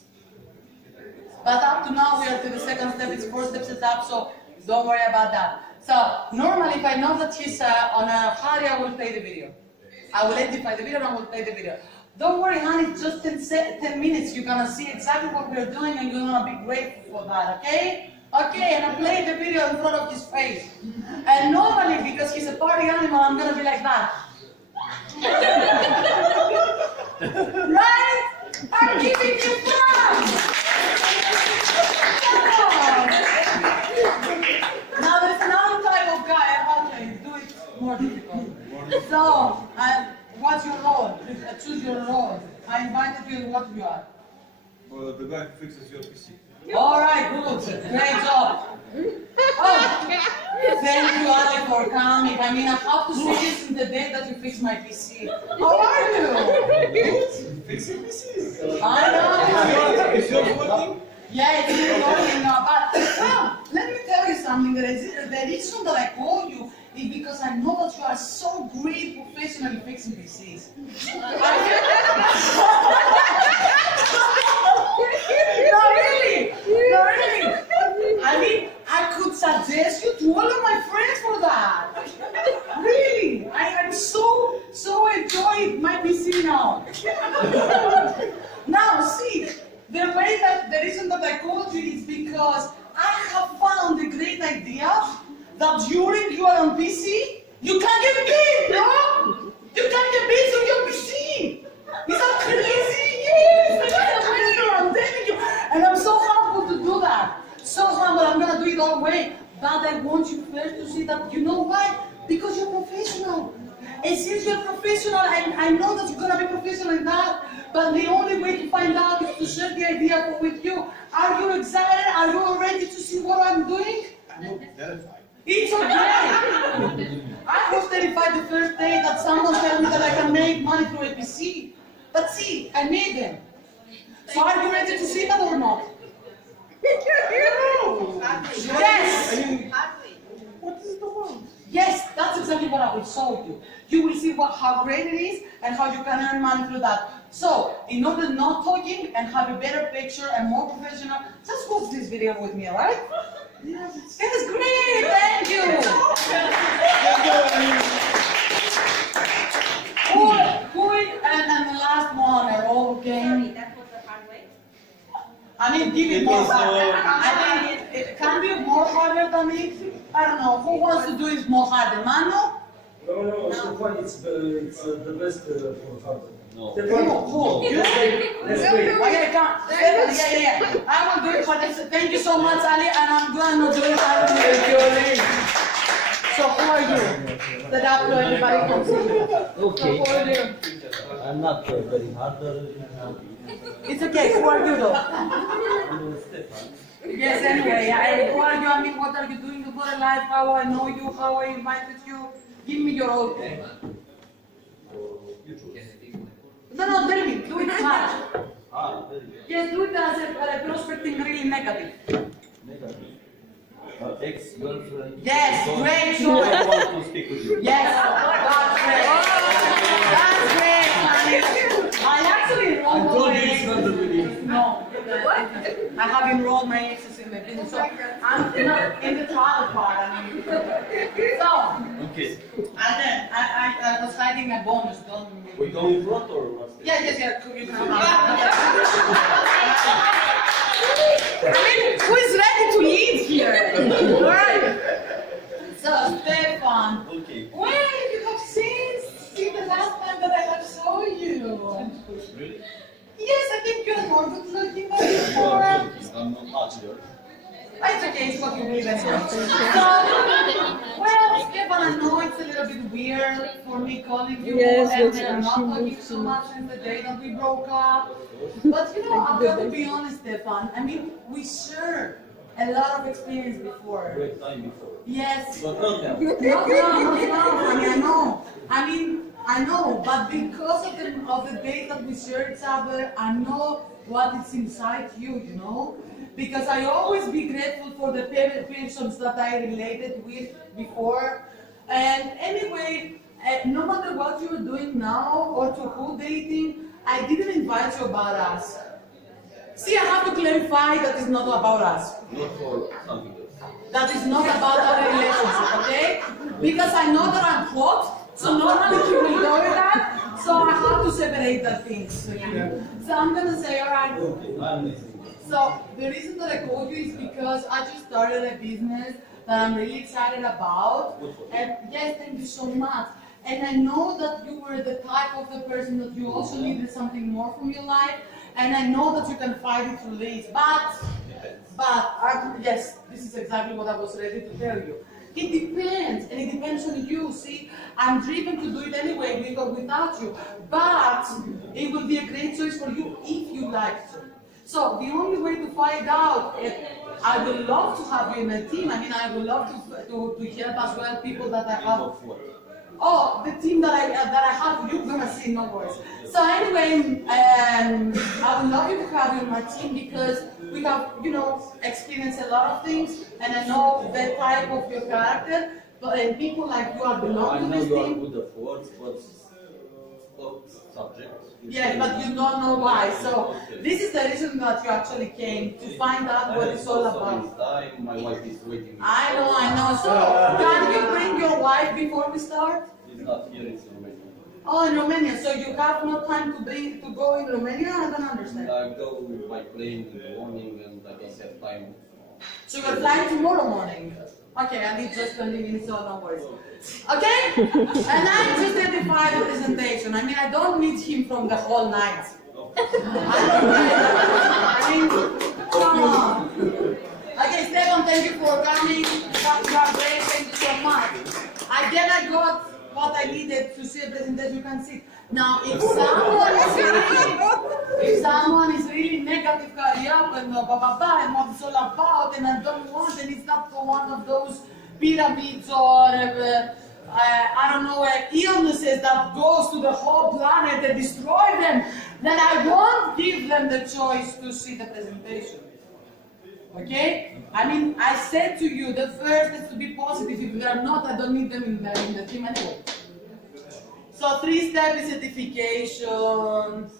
But up to now we are to the second step, it's 4 steps set up, so don't worry about that. So, normally if I know that he's on a hurry, I will play the video. I will edify the video and I will play the video. Don't worry, honey, it's just 10 minutes. You're gonna see exactly what we're doing and you're gonna be grateful for that, okay? Okay, and I play the video in front of his face. And normally, because he's a party animal, I'm gonna be like that. Right? I'm giving you fun! Now there's another type of guy, okay, do it more difficult. So, what's your role? Choose your role. I invited you, what you are? The guy who fixes your PC. Alright, good. Great job. Oh, thank you, Ali, for coming. I mean, I have to see this in the day that you fix my PC. How are you? Fixing PCs? I know. Is yours working? Yeah, it's really working now, but well, let me tell you something. The reason that I call you is because I know that you are so great professionally fixing PCs. No, really. I mean, I could suggest you to all of my friends for that. Really, I'm so enjoying my PC now. Now, see. The reason that I called you is because I have found a great idea that during you are on PC, you can get paid, bro! You can get paid on your PC! Is that crazy? Yes! I'm telling you! And I'm so humble to do that. So humble, I'm gonna do it all the way. But I want you first to see that, you know why? Because you're professional. And since you're professional, I know that you're gonna be professional in that. But the only way to find out is to share the idea with you. Are you excited? Are you ready to see what I'm doing? I'm terrified. It's okay. I was terrified the first day that someone told me that I can make money through a PC. But see, I made them. So are you ready to see that or not? Yes! What is the one? Yes, that's exactly what I will show you. You will see how great it is and how you can earn money through that. So, in order not talking and have a better picture and more professional, just watch this video with me, alright? Yes, it's great, thank you! Cool, and the last one, a role game. That was the hard way. I mean, give it more harder. I think it can be more harder than it. I don't know, who wants to do it more harder? Manu? No, Stefan, it's the best for harder. No. Who? You? Let's wait. Okay, come. Yeah. I will do it for this. Thank you so much, Ali, and I'm gonna do it for you. So who are you? That up to everybody can see. Okay. So who are you? I'm not very harder. It's okay, who are you though? I'm Stefan. Yes, anyway, who are you? I mean, what are you doing to your life? How I know you? How I invited you? Give me your old name. No, tell me. Do it hard. Very good. Yes, do it as a prospecting really negative. Negative. Ex-girlfriend. Yes, Don't- great I choice. want to speak with you. Yes, that's great. That's great, honey. I actually enrolled all my exes. No. I have enrolled my exes in the business. So I'm not in the trial part. I mean, so. Okay. And then I was hiding a bonus. Don't. We go in front or must? Yeah. You can I mean, who is ready to lead here? Right. So, Stefan. Okay. Well, you have seen the last time that I have saw you. Really? Yes, I think you're more good looking than You before. are joking. I'm not ugly. It's okay, it's what you believe in. So, well, Stefan, I know it's a little bit weird for me calling you and not talking so much since the day that we broke up. But you know, I've got to be honest, Stefan. I mean, we shared a lot of experience before. Great time before. Yes. But not now. No, honey, I know. I mean, I know, but because of the days that we share each other, I know what is inside you, you know? Because I always be grateful for the persons that I related with before. And anyway, no matter what you're doing now or to who dating, I didn't invite you about us. See, I have to clarify that it's not about us. Not for something else. That is not about our relationship, okay? Because I know that I'm hot, so normally you will know that, so I have to separate the things here. So I'm gonna say, alright. Okay, I'm listening. So the reason that I called you is because I just started a business that I'm really excited about. And yes, thank you so much. And I know that you were the type of the person that you also needed something more from your life. And I know that you can fight it through this. But yes, this is exactly what I was ready to tell you. It depends, and it depends on you. See, I'm driven to do it anyway, with or without you. But it will be a great choice for you if you like to. So the only way to find out, I would love to have you in a team. I mean, I would love to help as well people that I have. Of what? Oh, the team that I have, you're gonna see, no worries. So anyway, I would love you to have you on my team because we have, you know, experienced a lot of things, and I know the type of your character. But and people like you are I belong to know this you are team. good at words, but what subject? Yes, but you don't know why. So this is the reason that you actually came to find out what it's all about. Time. My wife is waiting. I know. So can you bring your wife before we start? She's not here, it's in Romania. Oh, in Romania. So you have no time to go in Romania? I don't understand. I go by plane in the morning and I don't have time. So you're flying tomorrow morning? Okay, I need just 20 minutes, so no worries. Okay? And I just identify the presentation. I mean, I don't need him from the whole night. I mean, come on. Okay, Stefan, thank you for coming. You are great, thank you so much. Again, I got what I needed to see a presentation. You can see. Now, if someone is really negative, hurry up and and what it's all about, and I don't want, and it's not for one of those pyramids or I don't know, illnesses that goes to the whole planet and destroy them, then I won't give them the choice to see the presentation. Okay? I mean, I said to you, the first is to be positive. If they are not, I don't need them in the team anyway. So 3-step is certification,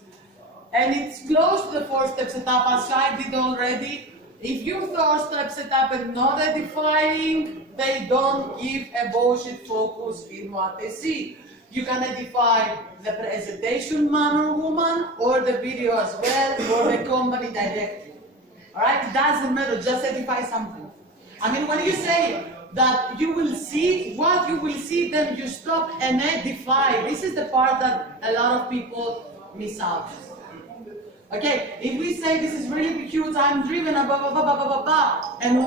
and it's close to the 4-step setup as I did already. If you 4-step setup and not edifying, they don't give a bullshit focus in what they see. You can edify the presentation man or woman, or the video as well, or the company directly. Alright, it doesn't matter, just edify something. I mean, when you say that you will see what you will see, then you stop and edify. This is the part that a lot of people miss out. Okay, if we say this is really cute, I'm driven, and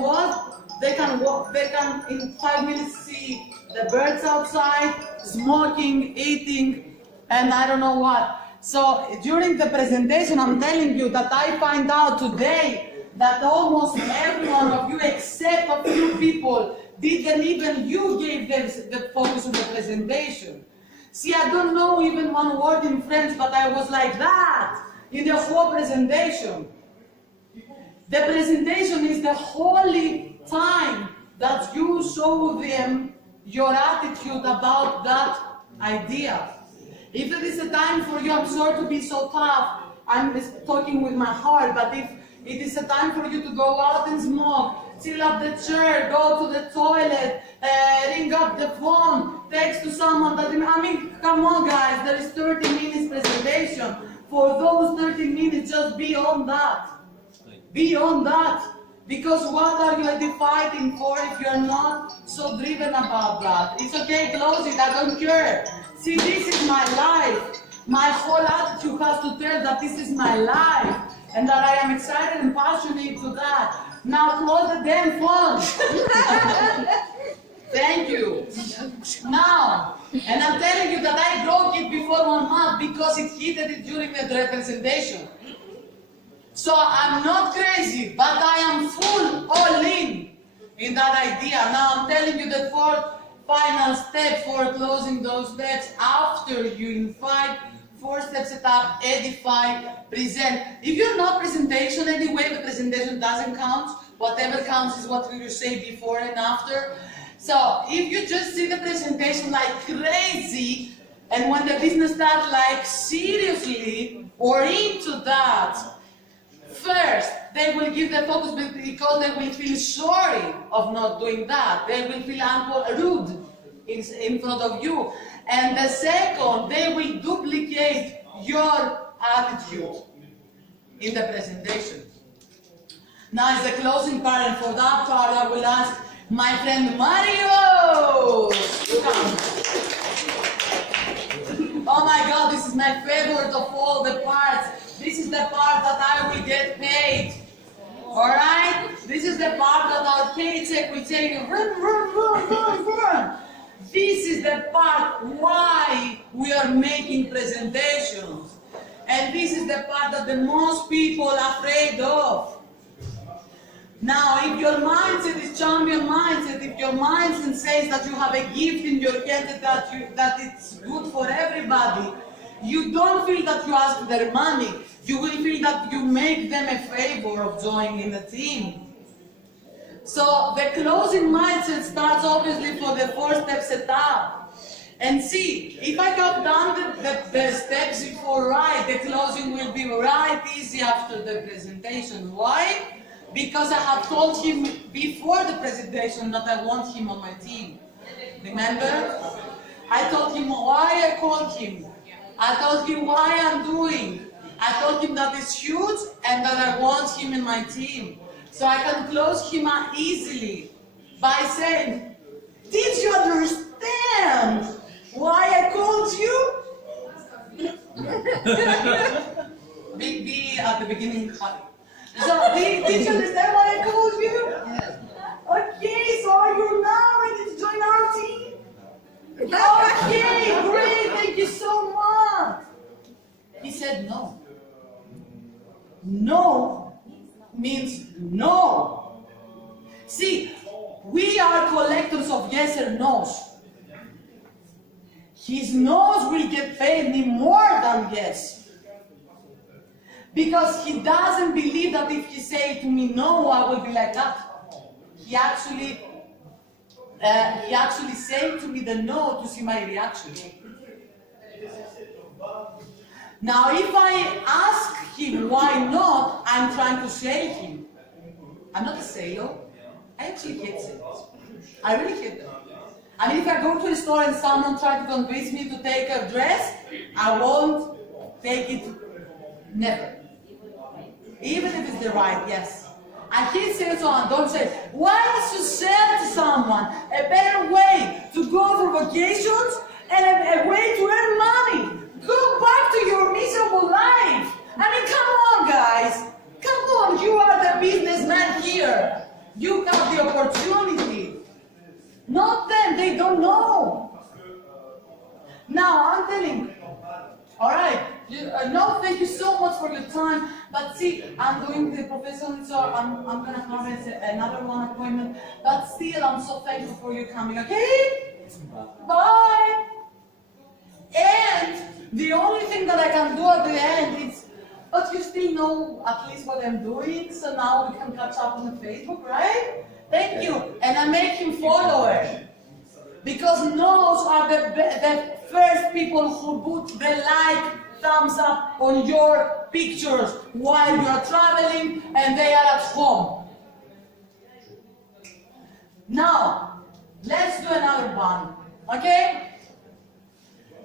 what? They can walk, they can in 5 minutes see the birds outside, smoking, eating, and I don't know what. So during the presentation, I'm telling you that I find out today that almost every one of you, except a few people, didn't even you gave them the focus of the presentation. See, I don't know even one word in French, but I was like that in the whole presentation. The presentation is the holy time that you show them your attitude about that idea. If it is a time for you, I'm sorry to be so tough, I'm just talking with my heart, but if it is a time for you to go out and smoke, chill up the chair, go to the toilet, ring up the phone, text to someone that, I mean, come on guys, there is 30 minutes presentation. For those 30 minutes, just be on that. Be on that. Because what are you fighting for if you're not so driven about that? It's okay, close it, I don't care. See, this is my life. My whole attitude has to tell that this is my life and that I am excited and passionate to that. Now close the damn phone. Thank you. Now, and I'm telling you that I broke it before 1 month because it heated it during the representation. So I'm not crazy, but I am full, all in that idea. Now I'm telling you the fourth final step for closing those steps after you invite, 4-step setup, edify, present. If you're not presentation anyway, the presentation doesn't count. Whatever counts is what you say before and after. So if you just see the presentation like crazy, and when the business starts like seriously or into that, first, they will give the focus because they will feel sorry of not doing that. They will feel rude in front of you. And the second, they will duplicate your attitude in the presentation. Now is the closing part, and for that part I will ask my friend Mario to come. Oh my God, this is my favorite of all the parts. This is the part that I will get paid. Alright? This is the part that our paycheck will take. This is the part why we are making presentations. And this is the part that the most people are afraid of. Now, if your mindset is champion mindset, if your mindset says that you have a gift in your head that it's good for everybody, you don't feel that you ask their money. You will feel that you make them a favor of joining the team. So the closing mindset starts obviously for the 4-step setup. And see, if I have done the steps before right, the closing will be right easy after the presentation. Why? Because I have told him before the presentation that I want him on my team. Remember? I told him why I called him. I told him why I'm doing. I told him that it's huge and that I want him in my team. So I can close him out easily by saying, did you understand why I called you? Be at the beginning. So did you understand why I called you? Yes. Okay, so are you now ready to join our team? Okay, great, thank you so much. He said no. No means no. See, we are collectors of yes or no's. His no's will get paid me more than yes. Because he doesn't believe that if he say to me no, I will be like that. He actually said to me the no to see my reaction. Now, if I ask him why not, I'm trying to sell him. I'm not a sailor. I actually hate sales. I really hate them. I mean, if I go to a store and someone tries to convince me to take a dress, I won't take it. Never. Even if it's the right, yes. I hate sales on, don't say, why don't you sell to someone a better way to go for vacations and a way to earn money? Go back to your miserable life. I mean, come on, guys. Come on, you are the businessman here. You have the opportunity. Not them, they don't know. Now, I'm telling you, all right, no, thank you so much for your time. But see, I'm doing the professional, so I'm going to have another one appointment. But still, I'm so thankful for you coming, okay? Bye. And the only thing that I can do at the end is but you still know at least what I'm doing, so now we can catch up on the Facebook, right? Thank you. And I make him follower. Because those are the first people who put the like thumbs up on your pictures while you are traveling and they are at home. Now, let's do another one, okay?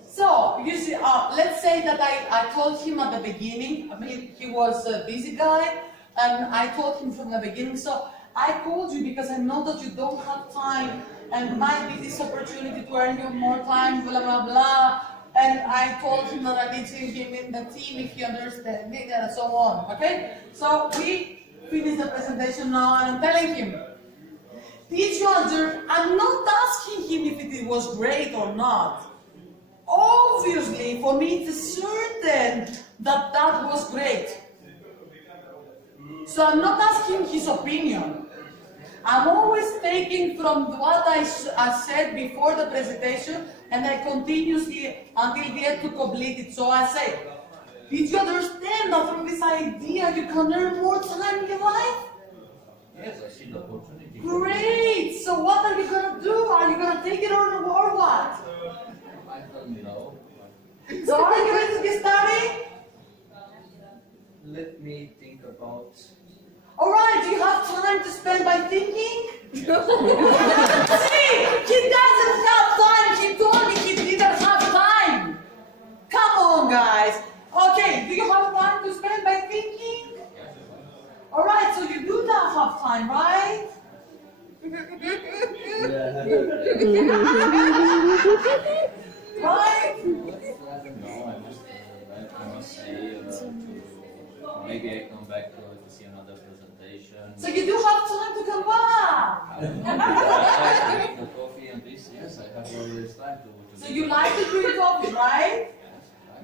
So, you see, let's say that I told him at the beginning, I mean, he was a busy guy, and I told him from the beginning, so I called you because I know that you don't have time, and might be this opportunity to earn you more time, blah, blah, blah. And I told him that I need him in the team if he understands it, and so on, okay? So, we finished the presentation now, and I'm telling him, did you understand? I'm not asking him if it was great or not. Obviously, for me it's certain that that was great. So I'm not asking his opinion. I'm always taking from what I said before the presentation, and I continuously until the end to complete it. So I say, did you understand that from this idea you can earn more time in your life? Yes, I see the opportunity. Great! So what are you gonna do? Are you gonna take it or what? I don't know. So are you going to get started? Let me think about. Alright, do you have time to spend by thinking? See, he doesn't have time. He told me he didn't have time. Come on, guys. Okay, do you have time to spend by thinking? Alright, so you do not have time, right? Right? I don't know. I must say, maybe I come back to see another presentation. So you do have time to come back. I don't know. I drink the coffee and this. Yes, I have always time to So you like to drink coffee, right?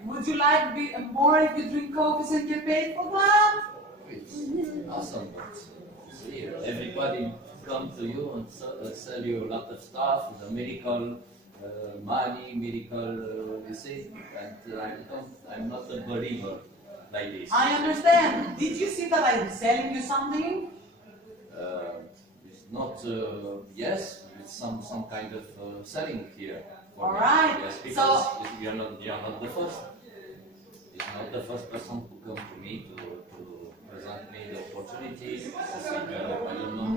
Would you like more if you drink coffee and get paid for that? It's awesome, but see, everybody come to you and sell you a lot of stuff, the miracle money, miracle, you see, and I'm not a believer like this. I understand. Did you see that I'm selling you something? It's not, yes, it's some kind of selling here. All right. Yes, because So you're not the first. It's not the first person who come to me to present me the opportunity. I don't know,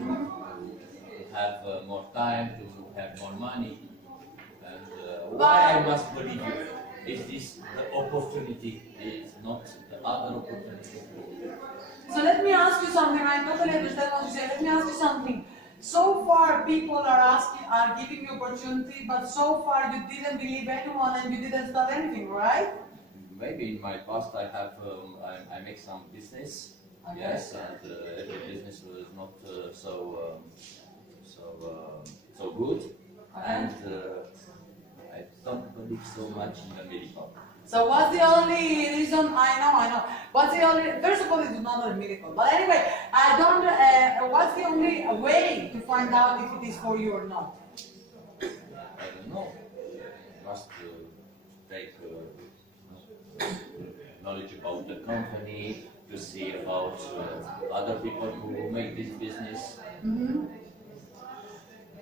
to have more time, to have more money. And why I must believe you? Is this the opportunity? It's not the other opportunity. So let me ask you something. I totally understand what you say. Let me ask you something. So far, people are giving you opportunity, but so far you didn't believe anyone and you didn't start anything, right? Maybe in my past I have I make some business, Okay. yes, and every business was not so good, and I don't believe so much in America. So what's the only reason? I know. What's the only? First of all, it's not a miracle. But anyway, I don't. What's the only way to find out if it is for you or not? I don't know. I must take knowledge about the company, to see about other people who make this business. Mm-hmm.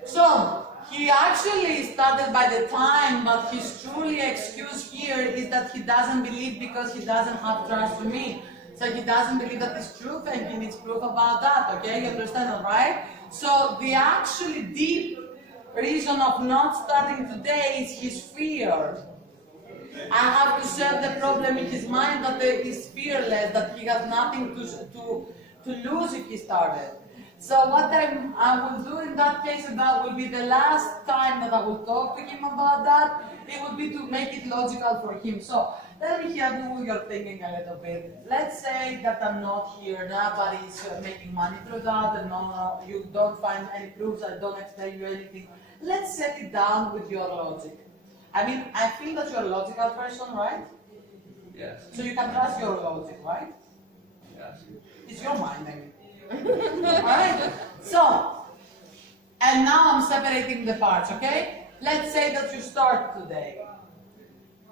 So he actually started by the time, but his truly excuse here is that he doesn't believe because he doesn't have trust in me. So he doesn't believe that it's truth and he needs proof about that, okay? You understand that, right? So the actually deep reason of not starting today is his fear. I have to solve the problem in his mind that he is fearless, that he has nothing to lose if he started. So what I will do in that case, and that will be the last time that I will talk to him about that, it would be to make it logical for him. So let me hear you your thinking a little bit. Let's say that I'm not here, nobody's making money through that, and no, you don't find any proofs, I don't explain you anything. Let's set it down with your logic. I mean, I feel that you're a logical person, right? Yes. So you can trust your logic, right? Yes. It's your mind, I mean. Alright? So, and now I'm separating the parts, okay? Let's say that you start today.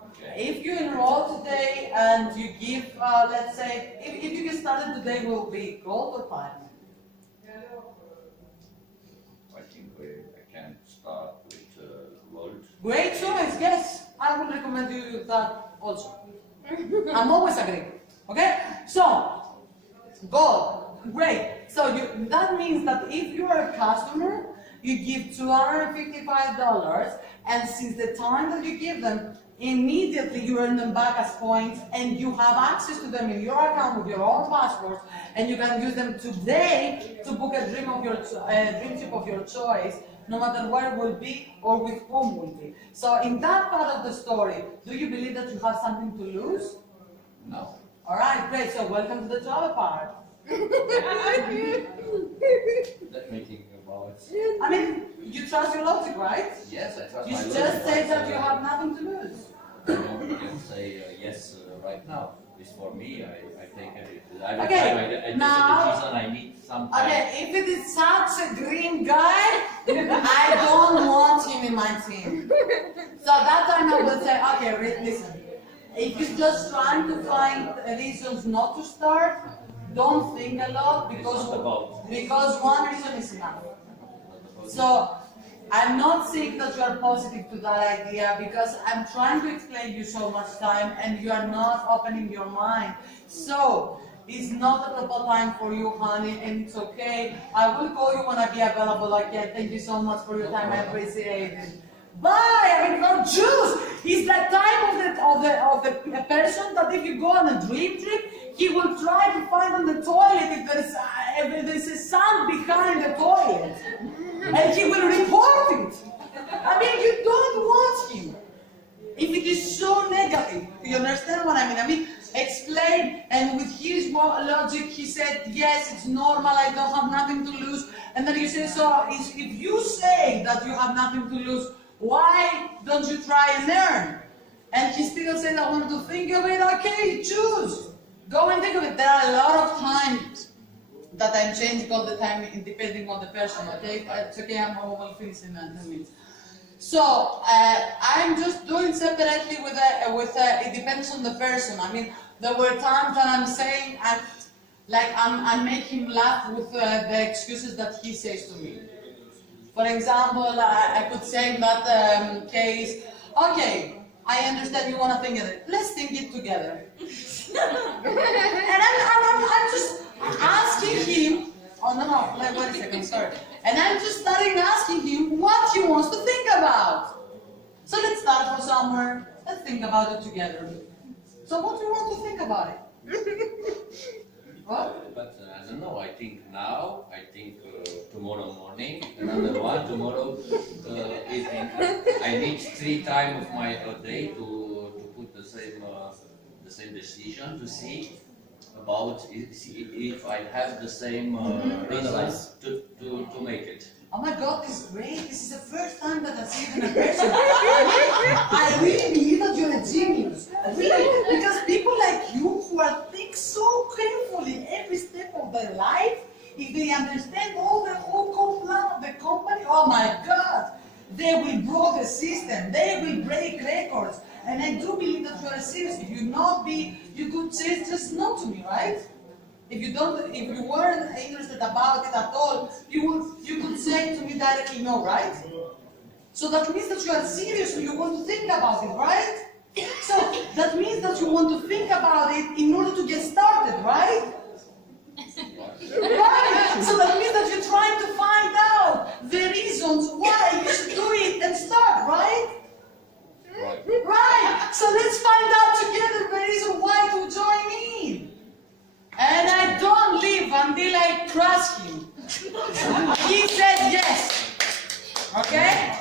Okay. if you enroll today and you give, let's say, if you get started today, will be gold or platinum? I think I can start with gold. Great choice, yes. I would recommend you that also. I'm always agree. Okay? So, gold, great. So that means that if you are a customer, you give $255, and since the time that you give them, immediately you earn them back as points, and you have access to them in your account with your own passport, and you can use them today to book a dream trip of your choice, no matter where it will be or with whom will be. So in that part of the story, do you believe that you have something to lose? No. All right, great. So welcome to the travel part. Let me think about it. I mean, you trust your logic, right? Yes, I trust You my just logic, said but, that you have nothing to lose. I don't can say yes right now. It's for me. I take it. Every Okay, time I take now- a decision, I need some time. Okay, if it is such a green guy, I don't want him in my team. So that time I will say, okay, listen. If you're just trying to find reasons not to start, don't think a lot because one reason is enough. So I'm not saying that you are positive to that idea because I'm trying to explain you so much time and you are not opening your mind. So it's not a proper time for you, honey, and it's okay. I will call you when I be available again. Thank you so much for your time. I appreciate it. Bye. I mean, no juice. It's the time of the person that if you go on a dream trip, he will try to find on the toilet if there's a sand behind the toilet, and he will report it. I mean, you don't want him. If it is so negative, you understand what I mean? I mean, explain, and with his logic, he said, yes, it's normal, I don't have nothing to lose. And then you say, so if you say that you have nothing to lose, why don't you try and learn? And he still said, I want to think of it. Okay, choose. Go and think of it. There are a lot of times that I'm changing all the time depending on the person, okay? It's okay, I will finish in 10 minutes. So, I'm just doing separately with it depends on the person. I mean, there were times that I'm saying, I'm making him laugh with the excuses that he says to me. For example, I could say in that case, okay, I understand you want to think of it. Let's think it together. And I'm just asking him, oh no, wait a second, sorry. And I'm just starting asking him what he wants to think about. So let's start from somewhere, let's think about it together. So what do you want to think about it? What? But I don't know, I think now, tomorrow morning, another one, tomorrow evening. I need 3 times of my day to put the same decision, to see about if I have the same reasons to make it. Oh my God, this is great. This is the first time that I see it in a person. I really believe that you're a genius. Really, because people like you who are think so carefully every step of their life, if they understand all the whole plan of the company, oh my God, they will blow the system. They will break records. And I do believe that you are serious. If you not be, you could say just no to me, right? If you weren't interested about it at all, you could say to me directly no, right? So that means that you are serious and you want to think about it, right? So that means that you want to think about it in order to get started, right? Right! So that means that you're trying to find out the reasons why you should do it and start, right? Right! So let's find out together the reason why to join in. And I don't leave until I crush him. He said yes. Okay?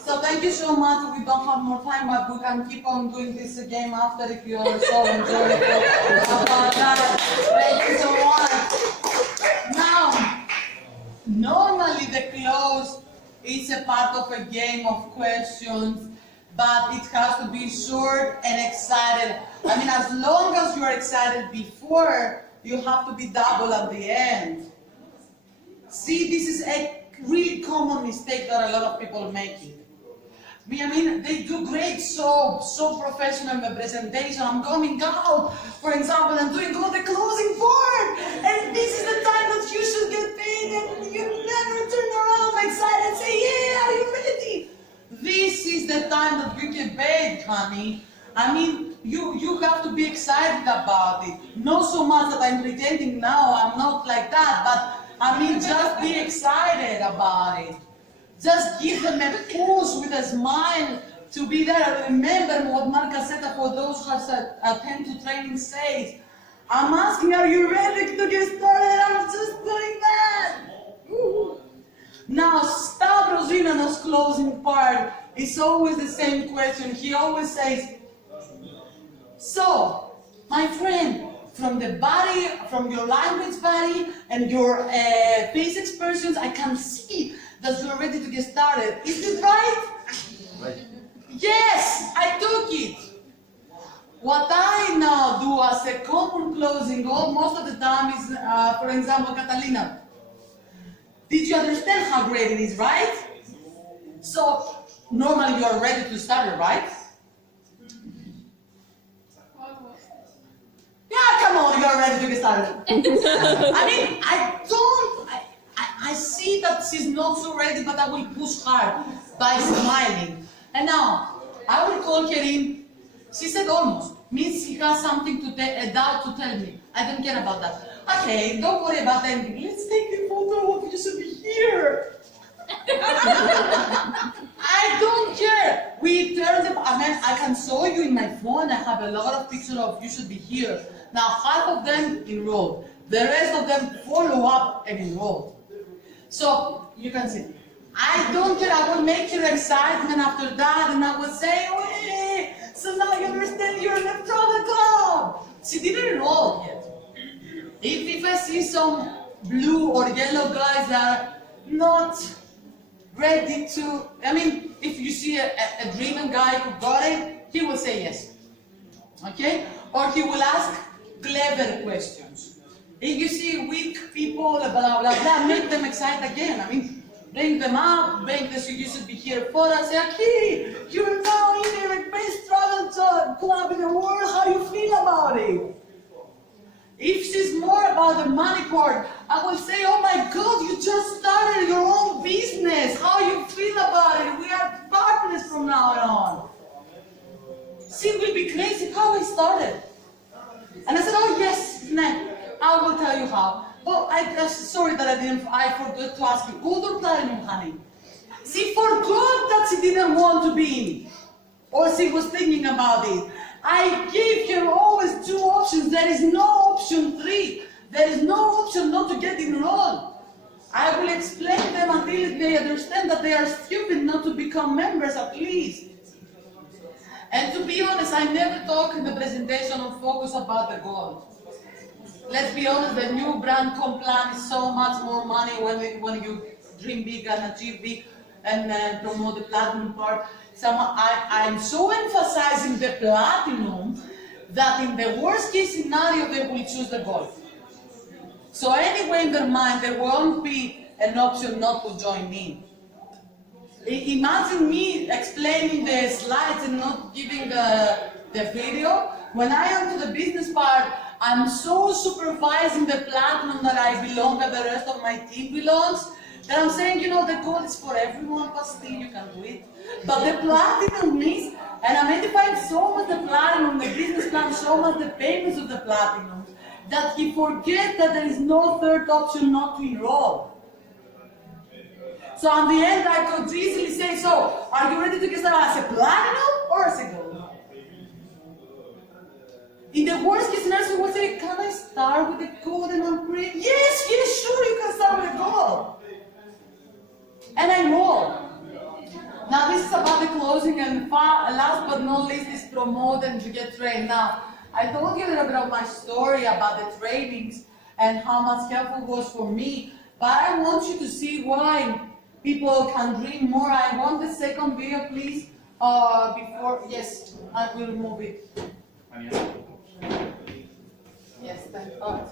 So thank you so much. We don't have more time, but we can keep on doing this game after if you are so enjoyable. Thank you so much. Now, normally the close is a part of a game of questions, but it has to be short and excited. I mean, as long as you are excited before, you have to be double at the end. See, this is a really common mistake that a lot of people are making. I mean, they do great, so professional in the presentation. I'm coming out, for example, and doing all the closing part. And this is the time that you should get paid, and you never turn around excited and say, yeah, are you ready? This is the time that you get paid, honey. I mean, you have to be excited about it. Not so much that I'm pretending now, I'm not like that, but I mean, just be excited about it. Just give them a push with a smile to be there. Remember what Marca said for those who have attend to training says. I'm asking, are you ready to get started? I'm just doing that. Woo. Now, Stavros Zinanos' closing part is always the same question. He always says, so, my friend, from the body, from your language body and your face expressions, I can see that you're ready to get started. Is it right? Right. Yes, I took it. What I now do as a common closing goal most of the time is, for example, Catalina, did you understand how great it is, right? So, normally you are ready to start it, right? Yeah, come on, you're ready to get started. I mean, I see that she's not so ready, but I will push hard by smiling. And now, I will call her in. She said almost, means she has something to a doubt to tell me. I don't care about that. Okay, don't worry about anything. Let's take a photo of you should be here. I don't care. We turn them, I can show you in my phone. I have a lot of pictures of you should be here. Now, half of them enrolled. The rest of them follow up and enrolled. So, you can see. I don't care. I will make your excitement after that, and I will say, wait, so now you understand you're in the product club. She didn't enroll yet. If I see some blue or yellow guys that are not ready to, I mean, if you see a driven guy who got it, he will say yes. Okay? Or he will ask clever questions. If you see weak people, blah, blah, blah, make them excited again. I mean, bring them up, bring this, you should be here for us. Say, okay, you're now in the best travel club in the world, how you feel about it? If she's more about the money part, I will say, oh my God, you just started your own business. How you feel about it? We are partners from now on. She will be crazy how I started. And I said, oh yes, I will tell you how. Oh, sorry that I forgot to ask you, gold or platinum, honey? She forgot that she didn't want to be in, or she was thinking about it. I gave her always two options. There is no option 3. There is no option not to get enrolled. I will explain them until they understand that they are stupid not to become members at least. And to be honest, I never talk in the presentation or focus about the goal. Let's be honest, the new brand plan is so much more money when you dream big and achieve big and promote the platinum part. I'm so emphasizing the platinum that in the worst case scenario they will choose the gold. So anyway in their mind there won't be an option not to join in. Imagine me explaining the slides and not giving the video. When I am to the business part, I'm so supervising the platinum that I belong and the rest of my team belongs, that I'm saying, you know, the goal is for everyone, but still you can do it. But the platinum means, and I'm identifying so much the platinum, the business plan, so much the payments of the platinum, that he forgets that there is no third option not to enroll. So at the end, I could easily say, so, are you ready to get started as a platinum or as a gold? In the worst case scenario, you will say, can I start with the gold and I'm free? Yes, yes, sure, you can start with the gold. And I enroll. Now this is about the closing, and last but not least is promote and to get trained. Now, I told you a little bit of my story about the trainings and how much helpful it was for me, but I want you to see why people can dream more. I want the second video, please, before, yes, I will move it. Yes, thank God.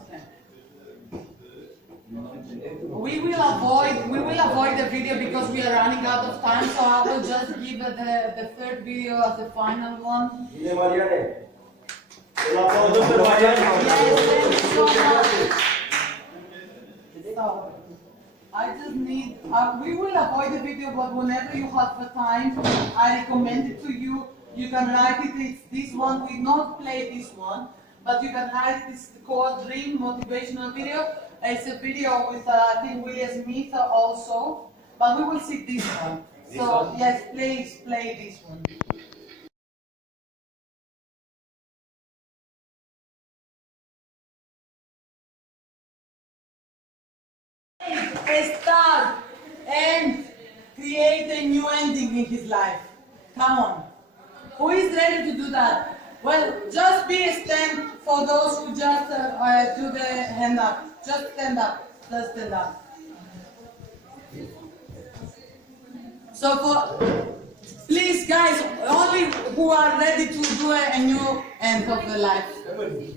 We will avoid the video because we are running out of time, so I will just give the third video as the final one. Bine, Mariane. Îl aplaudăm pe Mariane. Yes, thank you so much. So, I just need, we will avoid the video, but whenever you have the time, I recommend it to you. You can write it, it's this one, we not play this one, but you can write it, it's called Dream Motivational Video. It's a video with, I think, Will Smith also, but we will see this one. So, yes, please play this one. Start and create a new ending in his life. Come on. Who is ready to do that? Well, just be a stand for those who just do the hand up. Just stand up. Just stand up. So please guys, only who are ready to do a new end of the life.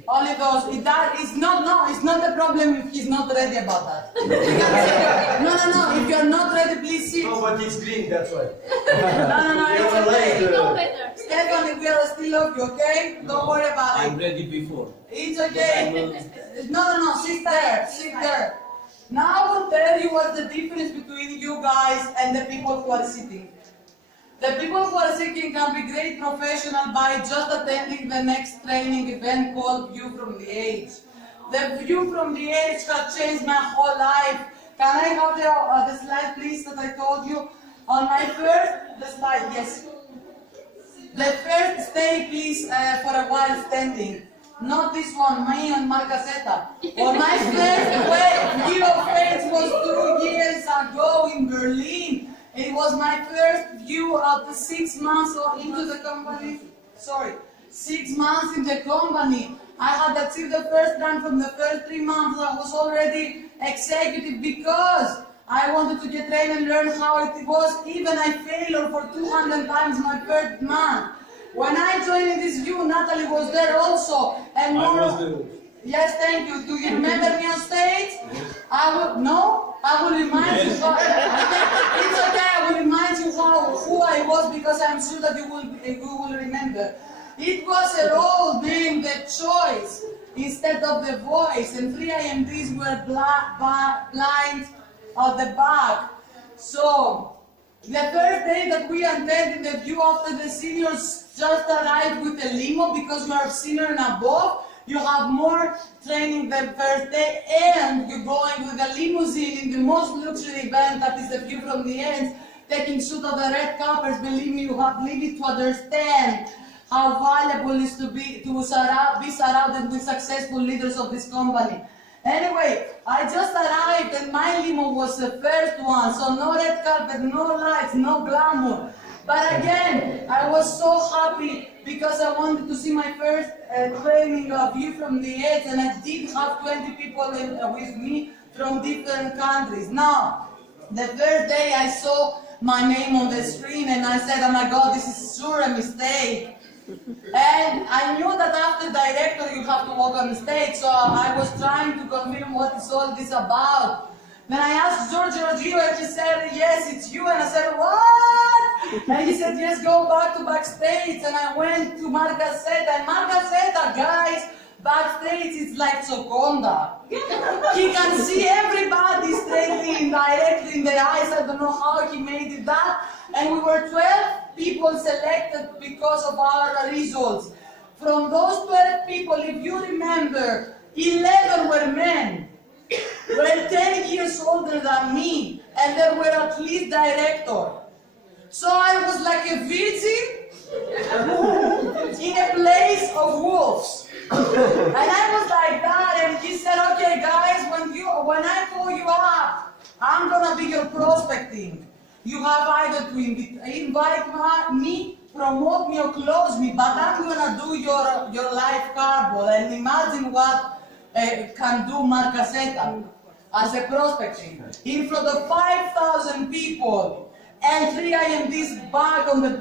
Only those. It's not a problem if he's not ready about that. No. If you're not ready, please sit. No, but it's green, that's why. No, it's okay. You know better. Stefan, we are still love you, okay? Don't worry about it. I'm ready before. It's okay. No, sit there. Now I will tell you what's the difference between you guys and the people who are sitting. The people who are sitting can be great professional by just attending the next training event called View from the Edge. The View from the Edge has changed my whole life. Can I have the slide please that I told you? On my the slide, yes. The first stay please for a while standing. Not this one, me and Marcaseta. On my first view of friends was 2 years ago in Berlin. It was my first view of the 6 months into the company. 6 months in the company. I had achieved the first rank from the first 3 months. I was already executive because I wanted to get trained and learn how it was. Even I failed for 200 times my first month. When I joined in this view, Natalie was there also. And I was there. Yes, thank you. Do you remember me on stage? I will remind you. It's okay, I will remind you who I was because I'm sure that you will remember. It was a role named The Choice instead of The Voice, and 3 IMDs were blind at the back. So, the first day that we attended the view after the seniors just arrived with a limo because you are senior and above, you have more training the first day and you're going with a limousine in the most luxury event that is the View from the Ends, taking shoot of the red carpets. Believe me, you have lived to understand how valuable it is to be surrounded with successful leaders of this company. Anyway, I just arrived and my limo was the first one, so no red carpet, no lights, no glamour. But again, I was so happy because I wanted to see my first training of View from the Edge, and I did have 20 people with me from different countries. Now, the first day I saw my name on the screen and I said, oh my God, this is sure a mistake. And I knew that after director you have to walk on the stage, so I was trying to confirm what is all this about. Then I asked Giorgio and he said, yes, it's you. And I said, what? And he said, yes, go back to backstage. And I went to Marcaseta. And Marcaseta, guys, backstage is like Soconda. He can see everybody straightly and directly in the eyes. I don't know how he made it that. And we were 12 people selected because of our results. From those 12 people, if you remember, 11 were men. Were 10 years older than me, and they were at least director. So I was like a virgin in a place of wolves. And I was like that, and he said, okay guys, when I call you up, I'm gonna be your prospecting. You have either to invite me, promote me or close me, but I'm gonna do your life cardboard, and imagine what can do Marcaseta as a prospecting in front of 5,000 people and 3 IMDs back on the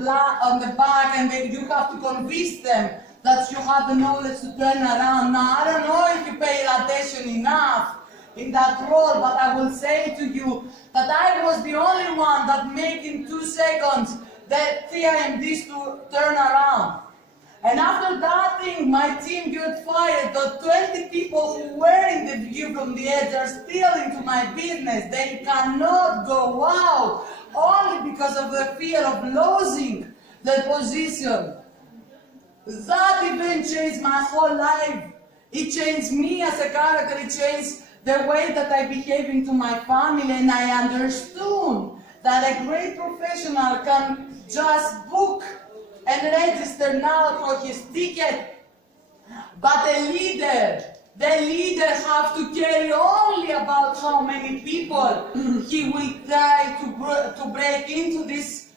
back, and then you have to convince them that you have the knowledge to turn around. Now I don't know if you pay attention enough. in that role, but I will say to you that I was the only one that made in 2 seconds that TIMDs to turn around. And after that thing, my team got fired. The 20 people who were in the view from the edge are still into my business. They cannot go out only because of the fear of losing the position. That event changed my whole life. It changed me as a character. It changed the way that I behave into my family, and I understood that a great professional can just book and register now for his ticket. But the leader have to care only about how many people he will try to break into this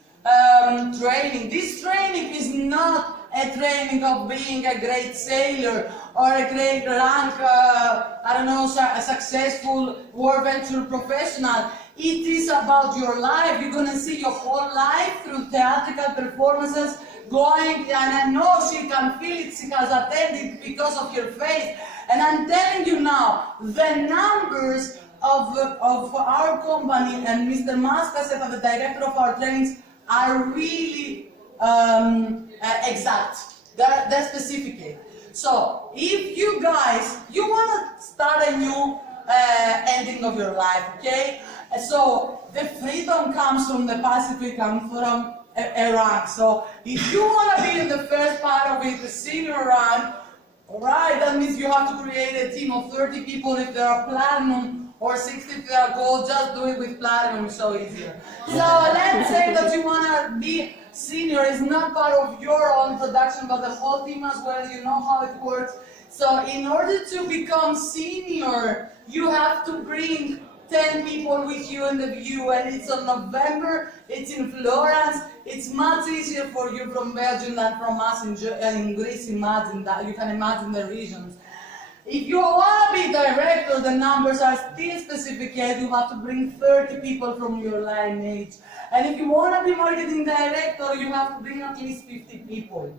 training. This training is not a training of being a great sailor or a great rank, a successful war venture professional. It is about your life. You're gonna see your whole life through theatrical performances going, and I know she can feel it, she has attended because of your face. And I'm telling you now, the numbers of our company and Mr. Maskaseta, the director of our trainings, are really exact. They're specific. So if you guys, you want to start a new ending of your life, okay? So the freedom comes from the passive income, from a rank. So if you want to be in the first part of it, the senior rank, alright, that means you have to create a team of 30 people if they are platinum, or 60 if they are gold. Just do it with platinum, it's so easier. So let's say that you want to be senior. It's not part of your own production, but the whole team as well. You know how it works. So in order to become senior, you have to bring 10 people with you in the view, and it's on November, it's in Florence. It's much easier for you from Belgium than from us in Greece. Imagine that, you can imagine the regions. If you want to be director, the numbers are still specific. You have to bring 30 people from your lineage. And if you want to be marketing director, you have to bring at least 50 people.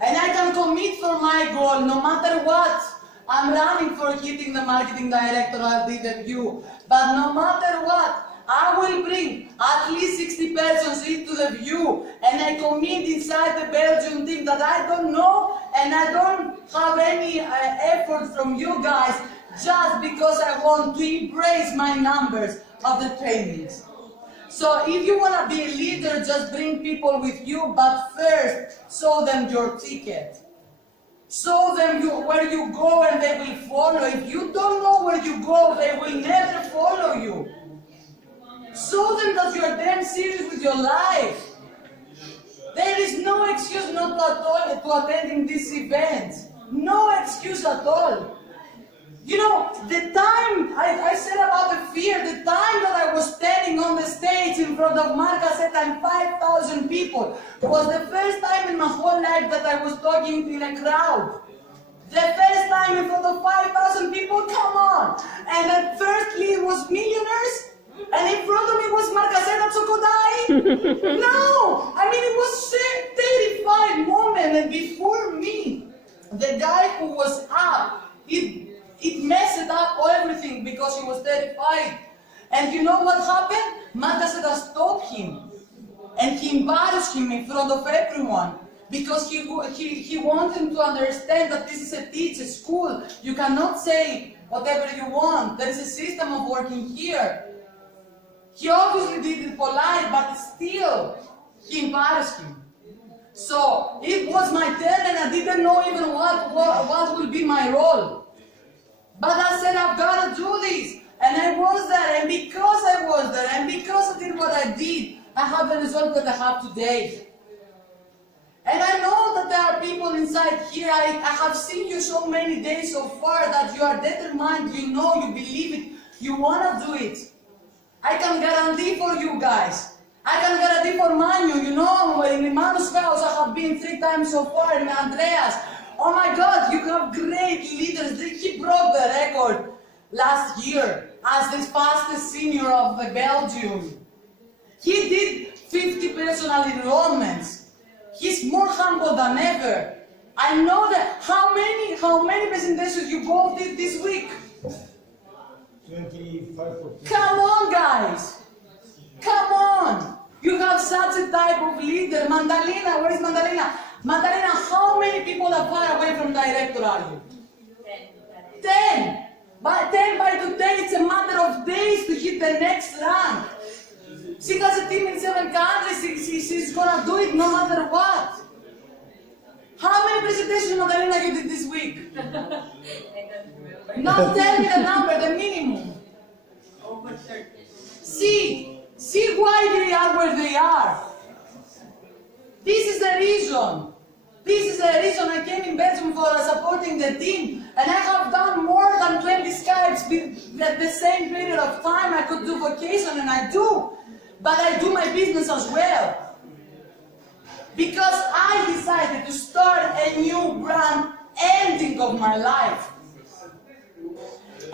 And I can commit for my goal, no matter what. I'm running for hitting the marketing director at the view. But no matter what, I will bring at least 60 persons into the view, and I commit inside the Belgian team that I don't know, and I don't have any effort from you guys, just because I want to embrace my numbers of the trainings. So if you want to be a leader, just bring people with you, but first, show them your ticket. Show them where you go, and they will follow. If you don't know where you go, they will never follow you. Show them that you are damn serious with your life. There is no excuse not to attending these events. No excuse at all. You know, the time I said about the fear, the time that I was standing on the stage in front of Marcaseta and 5,000 people was the first time in my whole life that I was talking in a crowd. The first time in front of 5,000 people, come on! And at first it was millionaires, and in front of me was Marcaseta Chokodai. No! I mean, it was a terrifying moment, and before me, the guy who was up, it messed up everything because he was terrified. And you know what happened? Marcaseta stopped him, and he embarrassed him in front of everyone. Because he wanted him to understand that this is a teacher school. You cannot say whatever you want. There is a system of working here. He obviously did it polite, but still, he embarrassed him. So it was my turn, and I didn't know even what will be my role. But I said, I've got to do this. And I was there, and because I was there, and because I did what I did, I have the result that I have today. And I know that there are people inside here, I have seen you so many days so far that you are determined, you know, you believe it, you want to do it. I can guarantee for you guys. I can guarantee for Manu, you know, in Manu's house I have been 3 times so far, in Andreas. Oh my God, you have great leaders. He broke the record last year as the fastest senior of the Belgium. He did 50 personal enrollments. He's more humble than ever. I know that. How many presentations you both did this week? 5 or 10. Come on, guys! Come on! You have such a type of leader. Mandalina, where is Mandalina? Mandalina, how many people are far away from director are you? 10. By 10 by today, it's a matter of days to hit the next rank. She has a team in 7 countries. She's gonna do it no matter what. How many presentations, Madalena, you did this week? Now tell me the number, the minimum. Over 30. See why they are where they are. This is the reason. This is the reason I came in Belgium for supporting the team. And I have done more than 20 Skypes at the same period of time. I could do vacation, and I do. But I do my business as well. Because I decided to start a new brand ending of my life.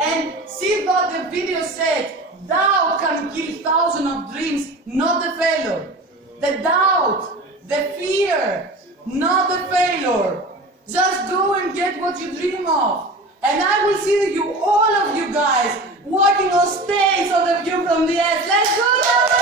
And see what the video said, doubt can kill thousands of dreams, not the failure. The doubt, the fear, not the failure. Just go and get what you dream of. And I will see you, all of you guys, walking on stage on the view from the edge. Let's go now!